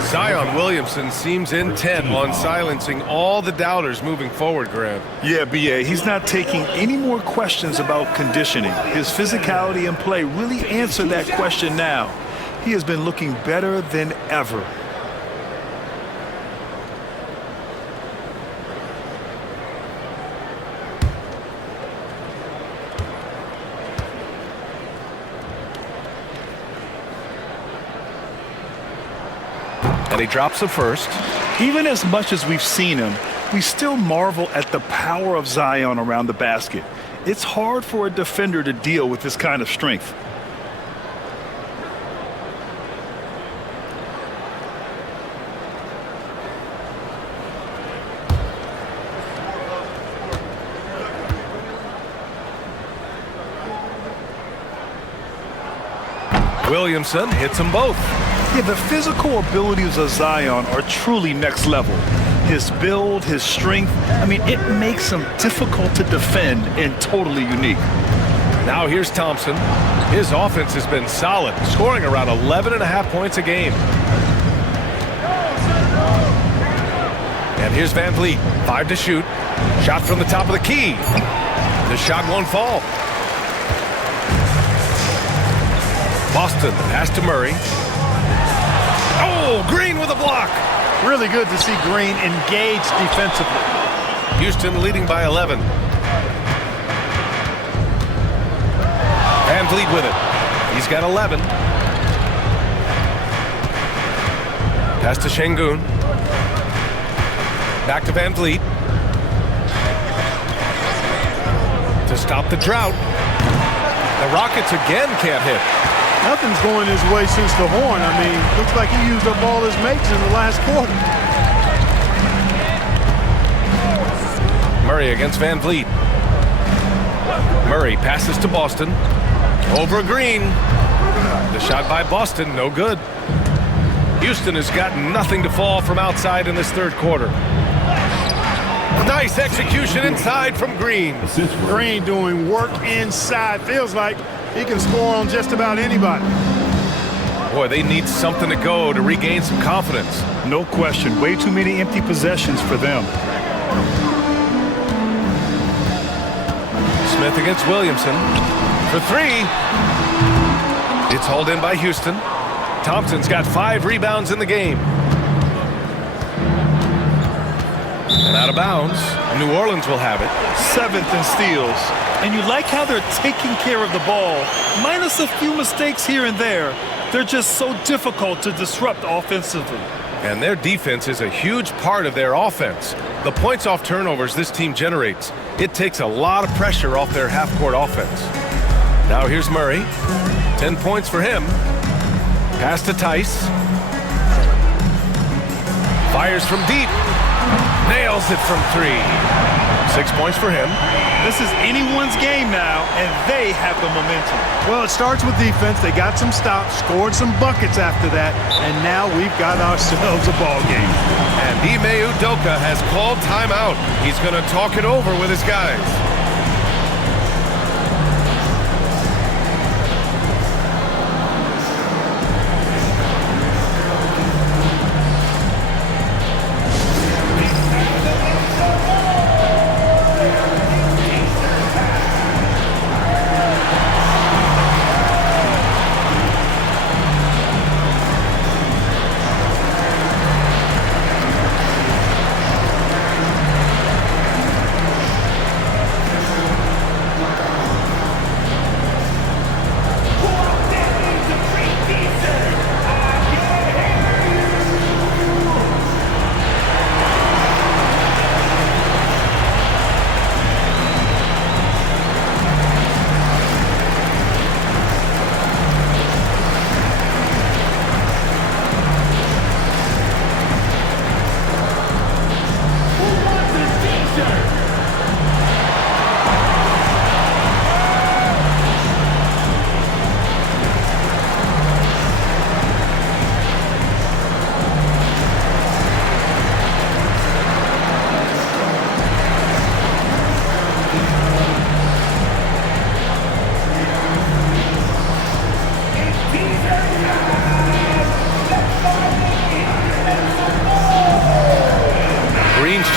Zion Williamson seems intent on silencing all the doubters moving forward, Grant. Yeah, B.A., he's not taking any more questions about conditioning. His physicality and play really answer that question now. He has been looking better than ever. he drops the first. Even as much as we've seen him, we still marvel at the power of Zion around the basket. It's hard for a defender to deal with this kind of strength. Williamson hits them both. Yeah, the physical abilities of Zion are truly next level. His build, his strength, I mean, it makes him difficult to defend and totally unique. Now here's Thompson. His offense has been solid, scoring around 11.5 points a game. And here's Van Vliet, 5 to shoot. Shot from the top of the key. The shot won't fall. Boston pass to Murray. Oh, Green with a block. Really good to see Green engaged defensively. Houston leading by 11. Van Vliet with it. He's got 11. Pass to Şengün. Back to Van Vliet. To stop the drought. The Rockets again can't hit. Nothing's going his way since the horn. I mean, looks like he used up all his mates in the last quarter. Murray against Van Vliet. Murray passes to Boston. Over Green. The shot by Boston, no good. Houston has got nothing to fall from outside in this third quarter. Nice execution inside from Green. Green doing work inside. Feels like he can score on just about anybody. Boy, they need something to go to regain some confidence. No question. Way too many empty possessions for them. Smith against Williamson. For 3. It's hauled in by Houston. Thompson's got 5 rebounds in the game. And out of bounds. New Orleans will have it. 7th in steals. And you like how they're taking care of the ball. Minus a few mistakes here and there, they're just so difficult to disrupt offensively. And their defense is a huge part of their offense. The points off turnovers this team generates, it takes a lot of pressure off their half-court offense. Now here's Murray. 10 points for him. Pass to Tice. Fires from deep. Nails it from 3. 6 points for him. This is anyone's game now, and they have the momentum. Well, it starts with defense. They got some stops, scored some buckets after that, and now we've got ourselves a ball game. And Ime Udoka has called timeout. He's going to talk it over with his guys.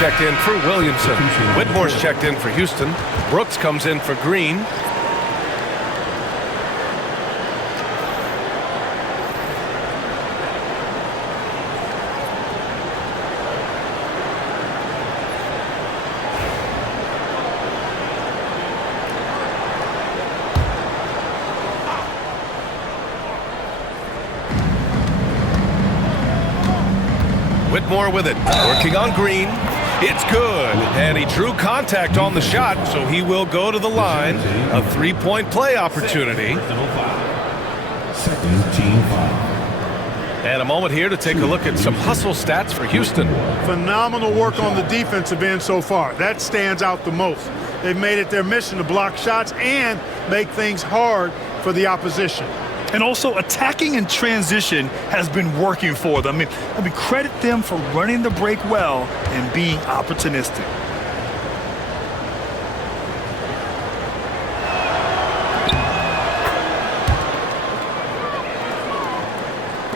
Checked in for Williamson. Whitmore's checked in for Houston. Brooks comes in for Green. Whitmore with it, working on Green. It's good, and he drew contact on the shot, so he will go to the line. A three-point play opportunity. Second team foul. And a moment here to take a look at some hustle stats for Houston. Phenomenal work on the defensive end so far. That stands out the most. They've made it their mission to block shots and make things hard for the opposition. And also, attacking in transition has been working for them. I mean, credit them for running the break well and being opportunistic.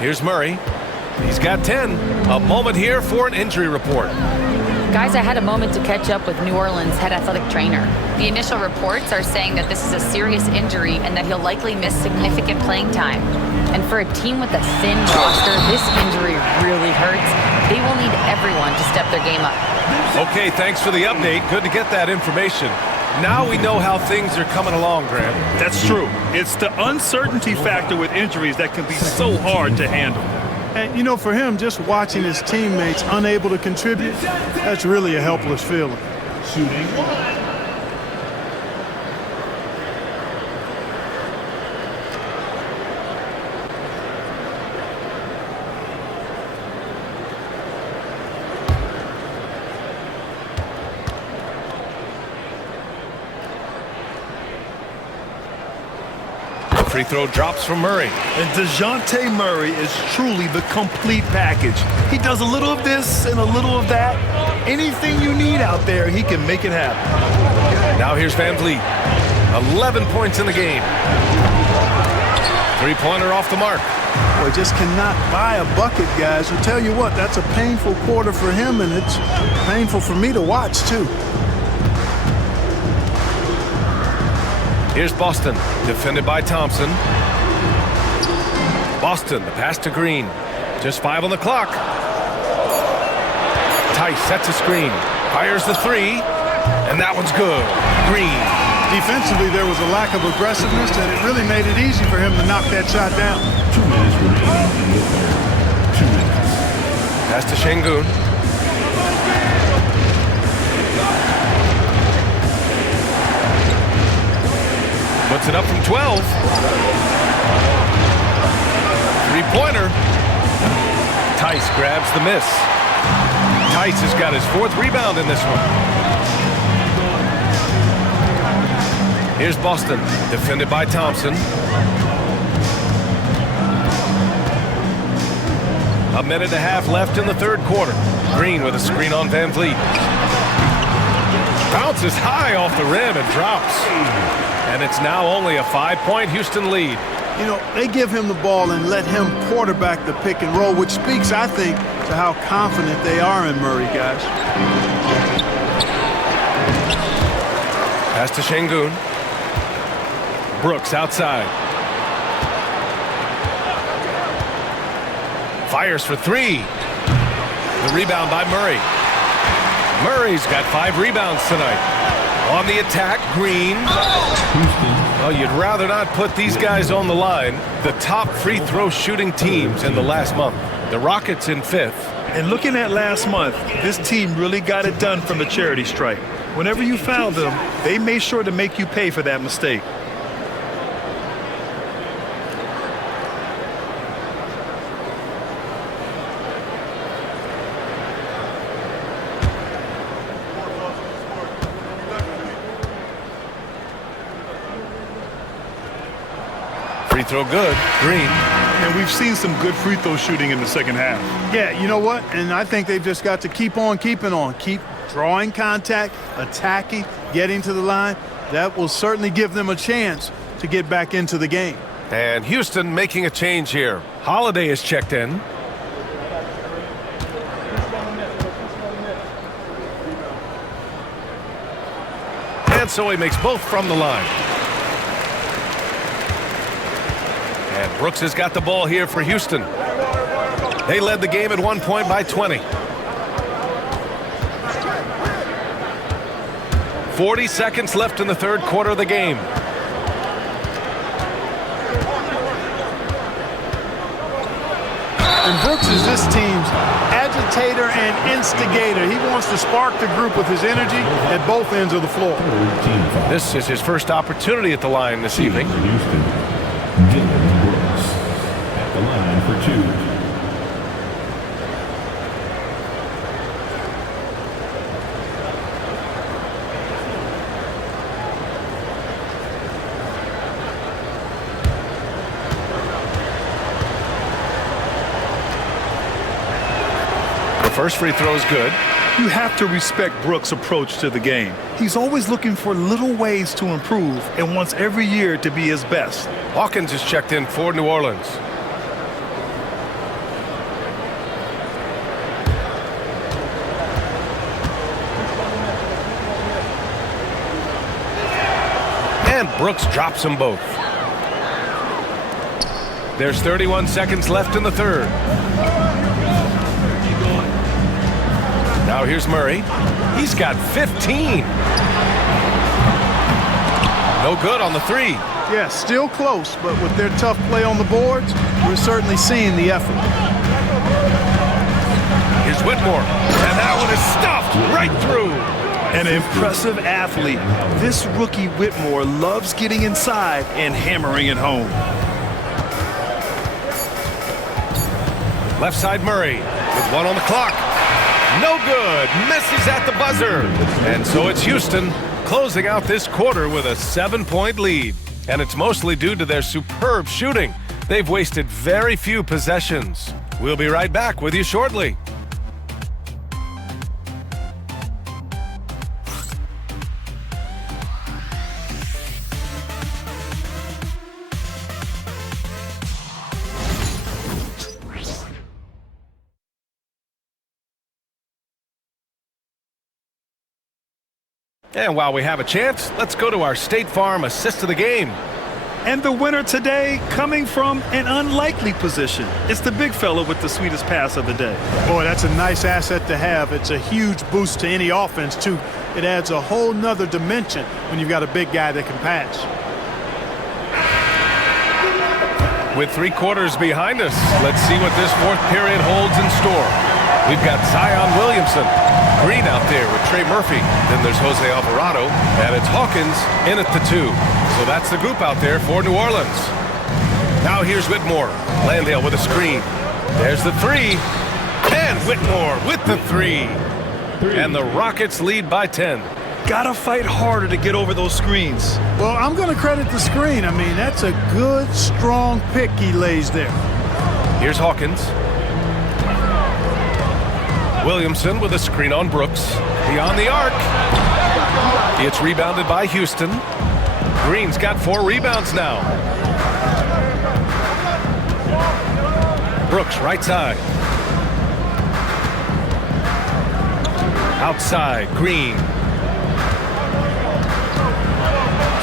Here's Murray. He's got 10. A moment here for an injury report. Guys, I had a moment to catch up with New Orleans head athletic trainer. The initial reports are saying that this is a serious injury and that he'll likely miss significant playing time. And for a team with a thin roster, this injury really hurts. They will need everyone to step their game up. Okay, thanks for the update. Good to get that information. Now we know how things are coming along, Grant. That's true. It's the uncertainty factor with injuries that can be so hard to handle. And, you know, for him, just watching his teammates unable to contribute, that's really a helpless feeling. Shooting one. Free throw drops from Murray. And DeJounte Murray is truly the complete package. He does a little of this and a little of that. Anything you need out there, he can make it happen. Now here's Van Vliet. 11 points in the game. Three-pointer off the mark. Boy, just cannot buy a bucket, guys. I'll tell you what, that's a painful quarter for him, and it's painful for me to watch, too. Here's Boston, defended by Thompson. Boston, the pass to Green. Just 5 on the clock. Tice sets a screen, fires the three, and that one's good. Green. Defensively, there was a lack of aggressiveness, and it really made it easy for him to knock that shot down. 2 minutes remaining in the third. 2 minutes. Pass to Şengün. Puts it up from 12. Three-pointer. Tice grabs the miss. Tice has got his 4th rebound in this one. Here's Boston, defended by Thompson. A minute and a half left in the third quarter. Green with a screen on Van Vliet. Bounces high off the rim and drops. And it's now only a 5-point Houston lead. You know, they give him the ball and let him quarterback the pick and roll, which speaks, I think, to how confident they are in Murray, guys. Pass to Şengün. Brooks outside. Fires for 3. The rebound by Murray. Murray's got 5 rebounds tonight. On the attack, Green. Oh, you'd rather not put these guys on the line. The top free throw shooting teams in the last month. The Rockets in 5th. And looking at last month, this team really got it done from the charity stripe. Whenever you fouled them, they made sure to make you pay for that mistake. Free throw good. Green. And we've seen some good free throw shooting in the second half. Yeah, you know what? And I think they've just got to keep on keeping on. Keep drawing contact, attacking, getting to the line. That will certainly give them a chance to get back into the game. And Houston making a change here. Holiday is checked in. And so he makes both from the line. And Brooks has got the ball here for Houston. They led the game at 1 point by 20. 40 seconds left in the third quarter of the game. And Brooks is this team's agitated facilitator and instigator. He wants to spark the group with his energy at both ends of the floor. This is his first opportunity at the line this evening. Houston, Dylan Brooks at the line for 2. First free throw is good. You have to respect Brooks' approach to the game. He's always looking for little ways to improve and wants every year to be his best. Hawkins is checked in for New Orleans. And Brooks drops them both. There's 31 seconds left in the third. Now here's Murray. He's got 15. No good on the three. Yeah, still close, but with their tough play on the boards, we're certainly seeing the effort. Here's Whitmore. And that one is stuffed right through. An impressive athlete. This rookie Whitmore loves getting inside and hammering it home. Left side Murray with 1 on the clock. No good. Misses at the buzzer. And so it's Houston closing out this quarter with a 7-point lead. And it's mostly due to their superb shooting. They've wasted very few possessions. We'll be right back with you shortly. And while we have a chance, let's go to our State Farm assist of the game. And the winner today coming from an unlikely position. It's the big fella with the sweetest pass of the day. Boy, that's a nice asset to have. It's a huge boost to any offense, too. It adds a whole nother dimension when you've got a big guy that can pass. With 3 quarters behind us, let's see what this fourth period holds in store. We've got Zion Williamson, Green out there with Trey Murphy. Then there's Jose Alvarado, and it's Hawkins in at the 2. So that's the group out there for New Orleans. Now here's Whitmore. Landale with a screen. There's the 3. And Whitmore with the 3. And the Rockets lead by 10. Gotta fight harder to get over those screens. Well, I'm going to credit the screen. I mean, that's a good, strong pick he lays there. Here's Hawkins. Williamson with a screen on Brooks. Beyond the arc. It's rebounded by Houston. Green's got 4 rebounds now. Brooks, right side. Outside, Green.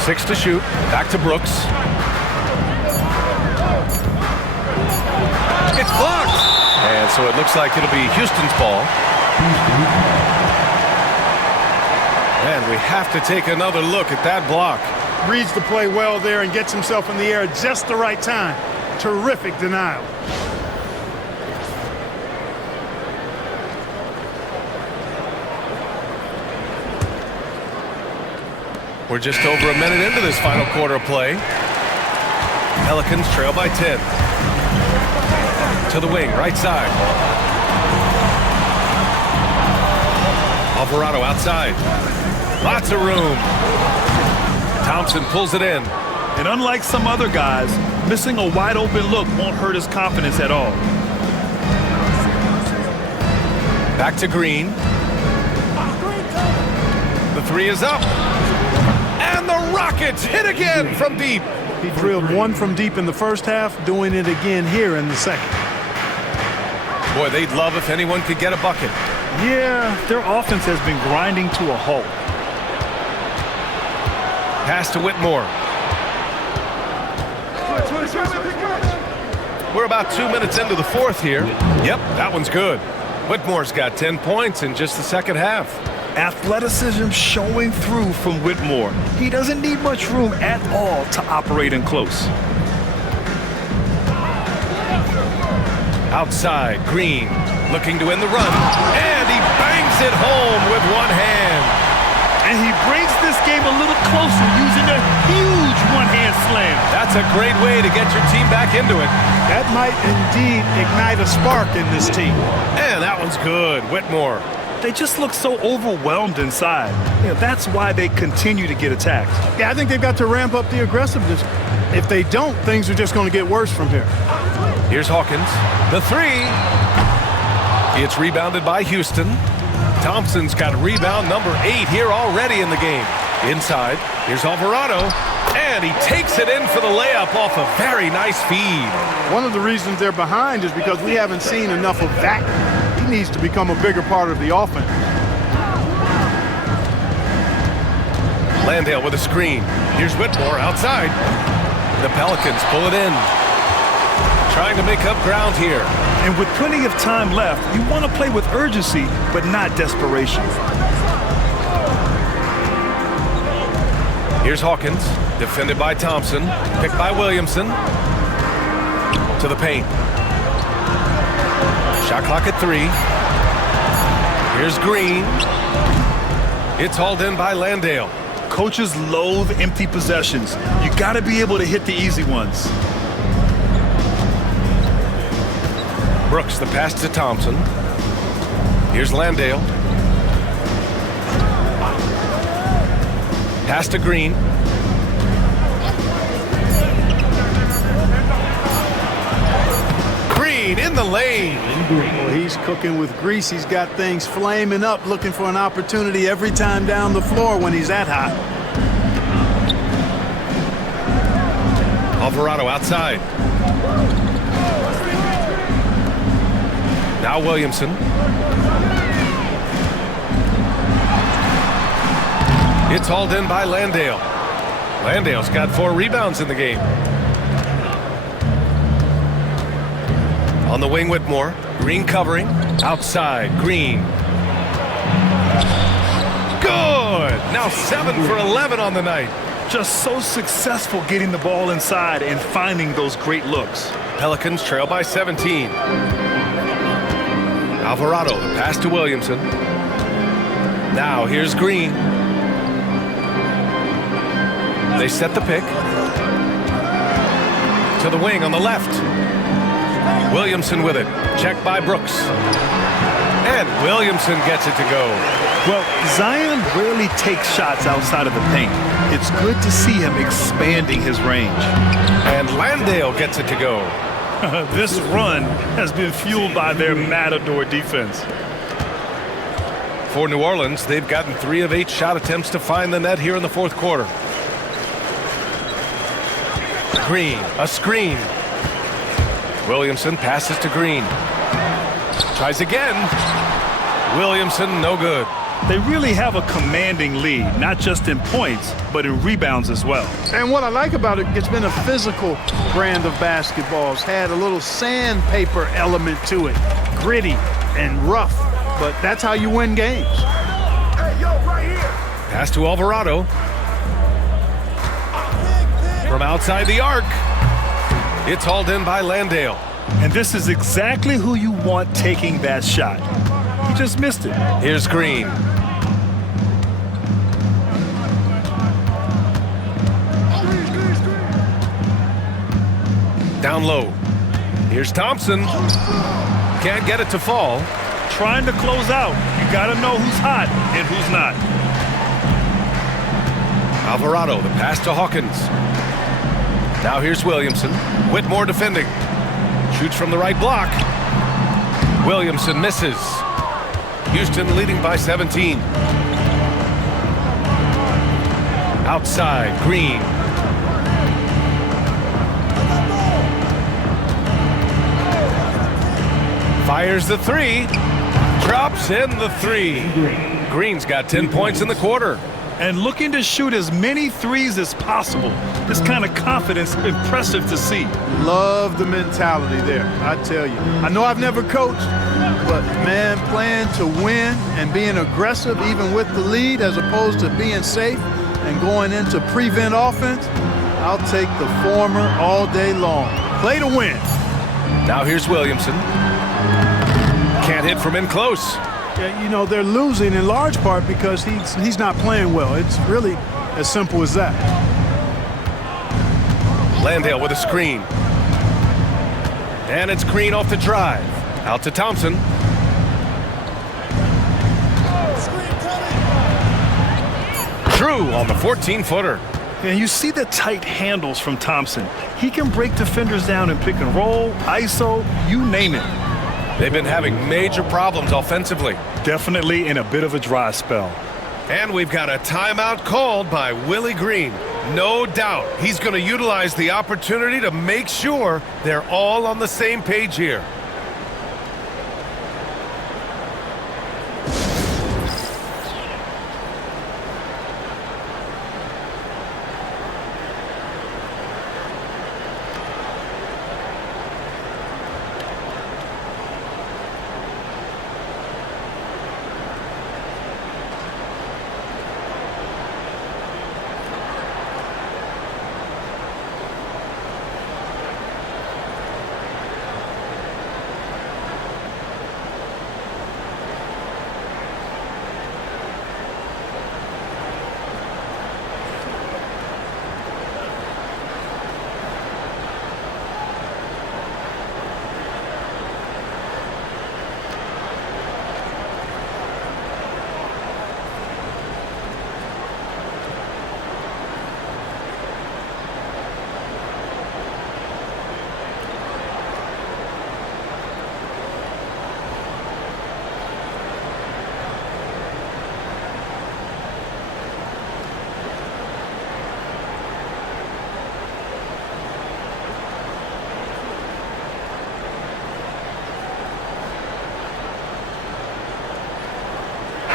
6 to shoot. Back to Brooks. It's blocked. And so it looks like it'll be Houston's ball. And we have to take another look at that block. Reads the play well there and gets himself in the air at just the right time. Terrific denial. We're just over a minute into this final quarter of play. Pelicans trail by 10. To the wing, right side. Alvarado outside. Lots of room. Thompson pulls it in. And unlike some other guys, missing a wide open look won't hurt his confidence at all. Back to Green. The 3 is up. And the Rockets hit again from deep. He drilled 1 from deep in the first half, doing it again here in the second. Boy, they'd love if anyone could get a bucket. Yeah, their offense has been grinding to a halt. Pass to Whitmore. We're about 2 minutes into the fourth here. Yep, that one's good. Whitmore's got 10 points in just the second half. Athleticism showing through from Whitmore. He doesn't need much room at all to operate in close. Outside, Green. looking to win the run, and he bangs it home with one hand. And he brings this game a little closer using a huge one-hand slam. That's a great way to get your team back into it. That might indeed ignite a spark in this team. And that one's good. Whitmore. They just look so overwhelmed inside. That's why they continue to get attacked. Yeah, I think they've got to ramp up the aggressiveness. If they don't, things are just going to get worse from here. Here's Hawkins. The three. It's rebounded by Houston. Thompson's got rebound number 8 here already in the game. Inside, here's Alvarado, and he takes it in for the layup off a very nice feed. One of the reasons they're behind is because we haven't seen enough of that. He needs to become a bigger part of the offense. Landale with a screen. Here's Whitmore outside. The Pelicans pull it in. Trying to make up ground here. And with plenty of time left, you want to play with urgency, but not desperation. Here's Hawkins, defended by Thompson, picked by Williamson. To the paint. Shot clock at 3. Here's Green. It's hauled in by Landale. Coaches loathe empty possessions. You got to be able to hit the easy ones. Brooks, the pass to Thompson. Here's Landale. Pass to Green. Green in the lane. Well, he's cooking with grease. He's got things flaming up, looking for an opportunity every time down the floor when he's that hot. Alvarado outside. Now Williamson. It's hauled in by Landale. Landale's got 4 rebounds in the game. On the wing, Whitmore. Green covering. Outside, Green. Good! Now 7 for 11 on the night. Just so successful getting the ball inside and finding those great looks. Pelicans trail by 17. Alvarado, the pass to Williamson. Now here's Green. They set the pick. To the wing on the left. Williamson with it. Checked by Brooks. And Williamson gets it to go. Well, Zion rarely takes shots outside of the paint. It's good to see him expanding his range. And Landale gets it to go. This run has been fueled by their Matador defense. For New Orleans, they've gotten 3 of 8 shot attempts to find the net here in the 4th quarter. Green, a screen. Williamson passes to Green. Tries again. Williamson, no good. They really have a commanding lead, not just in points, but in rebounds as well. And what I like about it, it's been a physical brand of basketball. It's had a little sandpaper element to it. Gritty and rough, but that's how you win games. Hey, yo, right here. Pass to Alvarado. From outside the arc. It's hauled in by Landale. And this is exactly who you want taking that shot. He just missed it. Here's Green. Down low. Here's Thompson. Can't get it to fall. Trying to close out. You got to know who's hot and who's not. Alvarado, the pass to Hawkins. Now here's Williamson. Whitmore defending. Shoots from the right block. Williamson misses. Houston leading by 17. Outside, Green. Fires the 3. Drops in the 3. Green's got 10 points in the quarter. And looking to shoot as many threes as possible. This kind of confidence, impressive to see. Love the mentality there, I tell you. I know I've never coached, but man, playing to win and being aggressive even with the lead as opposed to being safe and going into prevent offense, I'll take the former all day long. Play to win. Now here's Williamson. can't hit from in close. Yeah, you know, they're losing in large part because he's not playing well. It's really as simple as that. Landale with a screen. And it's Green off the drive. Out to Thompson. Drew on the 14-footer. And you see the tight handles from Thompson. He can break defenders down in pick and roll, ISO, you name it. They've been having major problems offensively. Definitely in a bit of a dry spell. And we've got a timeout called by Willie Green. No doubt he's going to utilize the opportunity to make sure they're all on the same page here.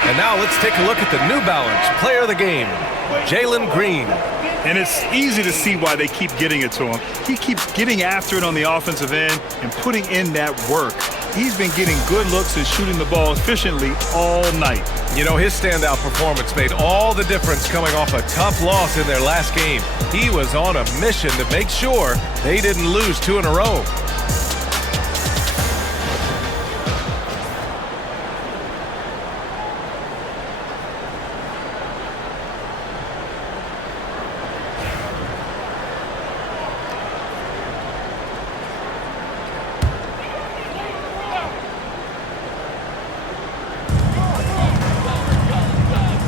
And now let's take a look at the New Balance player of the game, Jaylen Green. And it's easy to see why they keep getting it to him. He keeps getting after it on the offensive end and putting in that work. He's been getting good looks and shooting the ball efficiently all night. You know, his standout performance made all the difference coming off a tough loss in their last game. He was on a mission to make sure they didn't lose 2 in a row.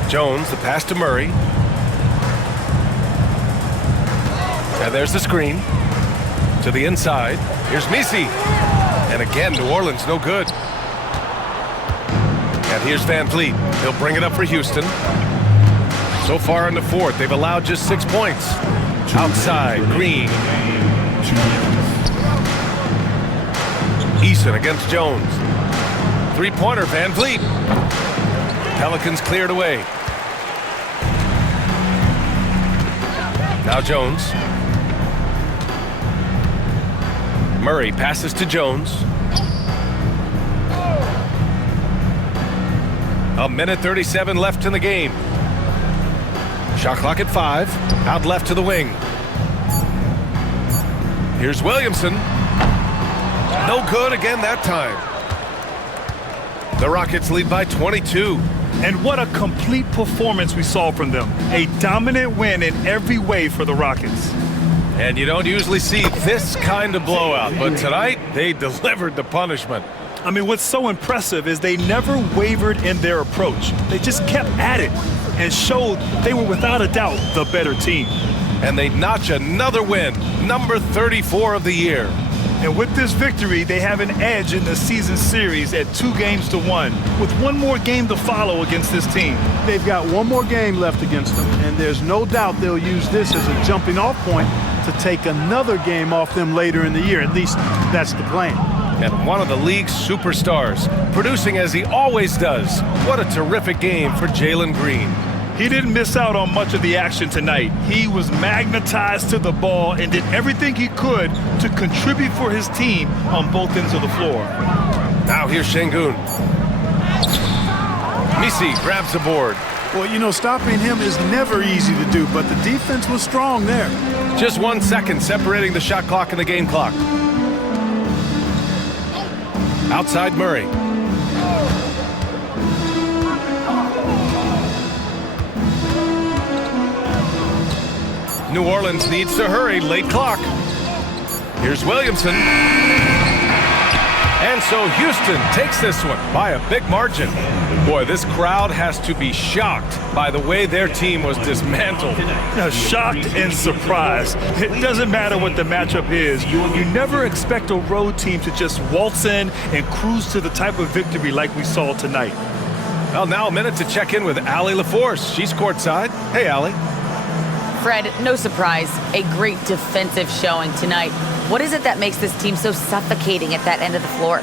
Jones, the pass to Murray. And there's the screen. To the inside. Here's Misi. And again, New Orleans no good. And here's Van Vliet. He'll bring it up for Houston. So far in the fourth, they've allowed just 6 points. Outside, Green. Eason against Jones. Three-pointer, Van Vliet. Pelicans cleared away. Now Jones. Murray passes to Jones. A minute 37 left in the game. Shot clock at 5. Out left to the wing. Here's Williamson. No good again that time. The Rockets lead by 22. And what a complete performance we saw from them. A dominant win in every way for the Rockets. And you don't usually see this kind of blowout, but tonight they delivered the punishment. I mean, what's so impressive is they never wavered in their approach. They just kept at it and showed they were without a doubt the better team. And they notch another win, number 34 of the year. And with this victory, they have an edge in the season series at 2-1, with one more game to follow against this team. They've got one more game left against them, and there's no doubt they'll use this as a jumping-off point to take another game off them later in the year. At least that's the plan. And one of the league's superstars, producing as he always does. What a terrific game for Jaylen Green. He didn't miss out on much of the action tonight. He was magnetized to the ball and did everything he could to contribute for his team on both ends of the floor. Now here's Şengün. Misi grabs the board. Well, you know, stopping him is never easy to do, but the defense was strong there. Just 1 second separating the shot clock and the game clock. Outside Murray. New Orleans needs to hurry, late clock. Here's Williamson. And so Houston takes this one by a big margin. Boy, this crowd has to be shocked by the way their team was dismantled. Shocked and surprised. It doesn't matter what the matchup is. You never expect a road team to just waltz in and cruise to the type of victory like we saw tonight. Well, now a minute to check in with Allie LaForce. She's courtside. Hey, Allie. Fred, no surprise, a great defensive showing tonight. What is it that makes this team so suffocating at that end of the floor?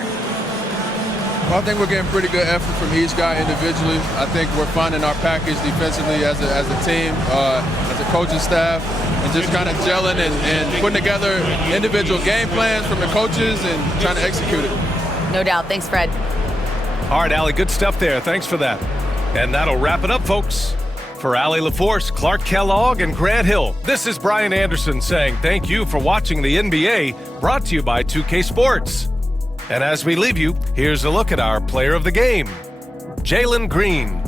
Well, I think we're getting pretty good effort from each guy individually. I think we're finding our package defensively as a team, as a coaching staff, and just kind of gelling and putting together individual game plans from the coaches and trying to execute it. No doubt. Thanks, Fred. All right, Allie, good stuff there. Thanks for that. And that'll wrap it up, folks. For Allie LaForce, Clark Kellogg, and Grant Hill, this is Brian Anderson saying thank you for watching the NBA, brought to you by 2K Sports. And as we leave you, here's a look at our player of the game, Jalen Green.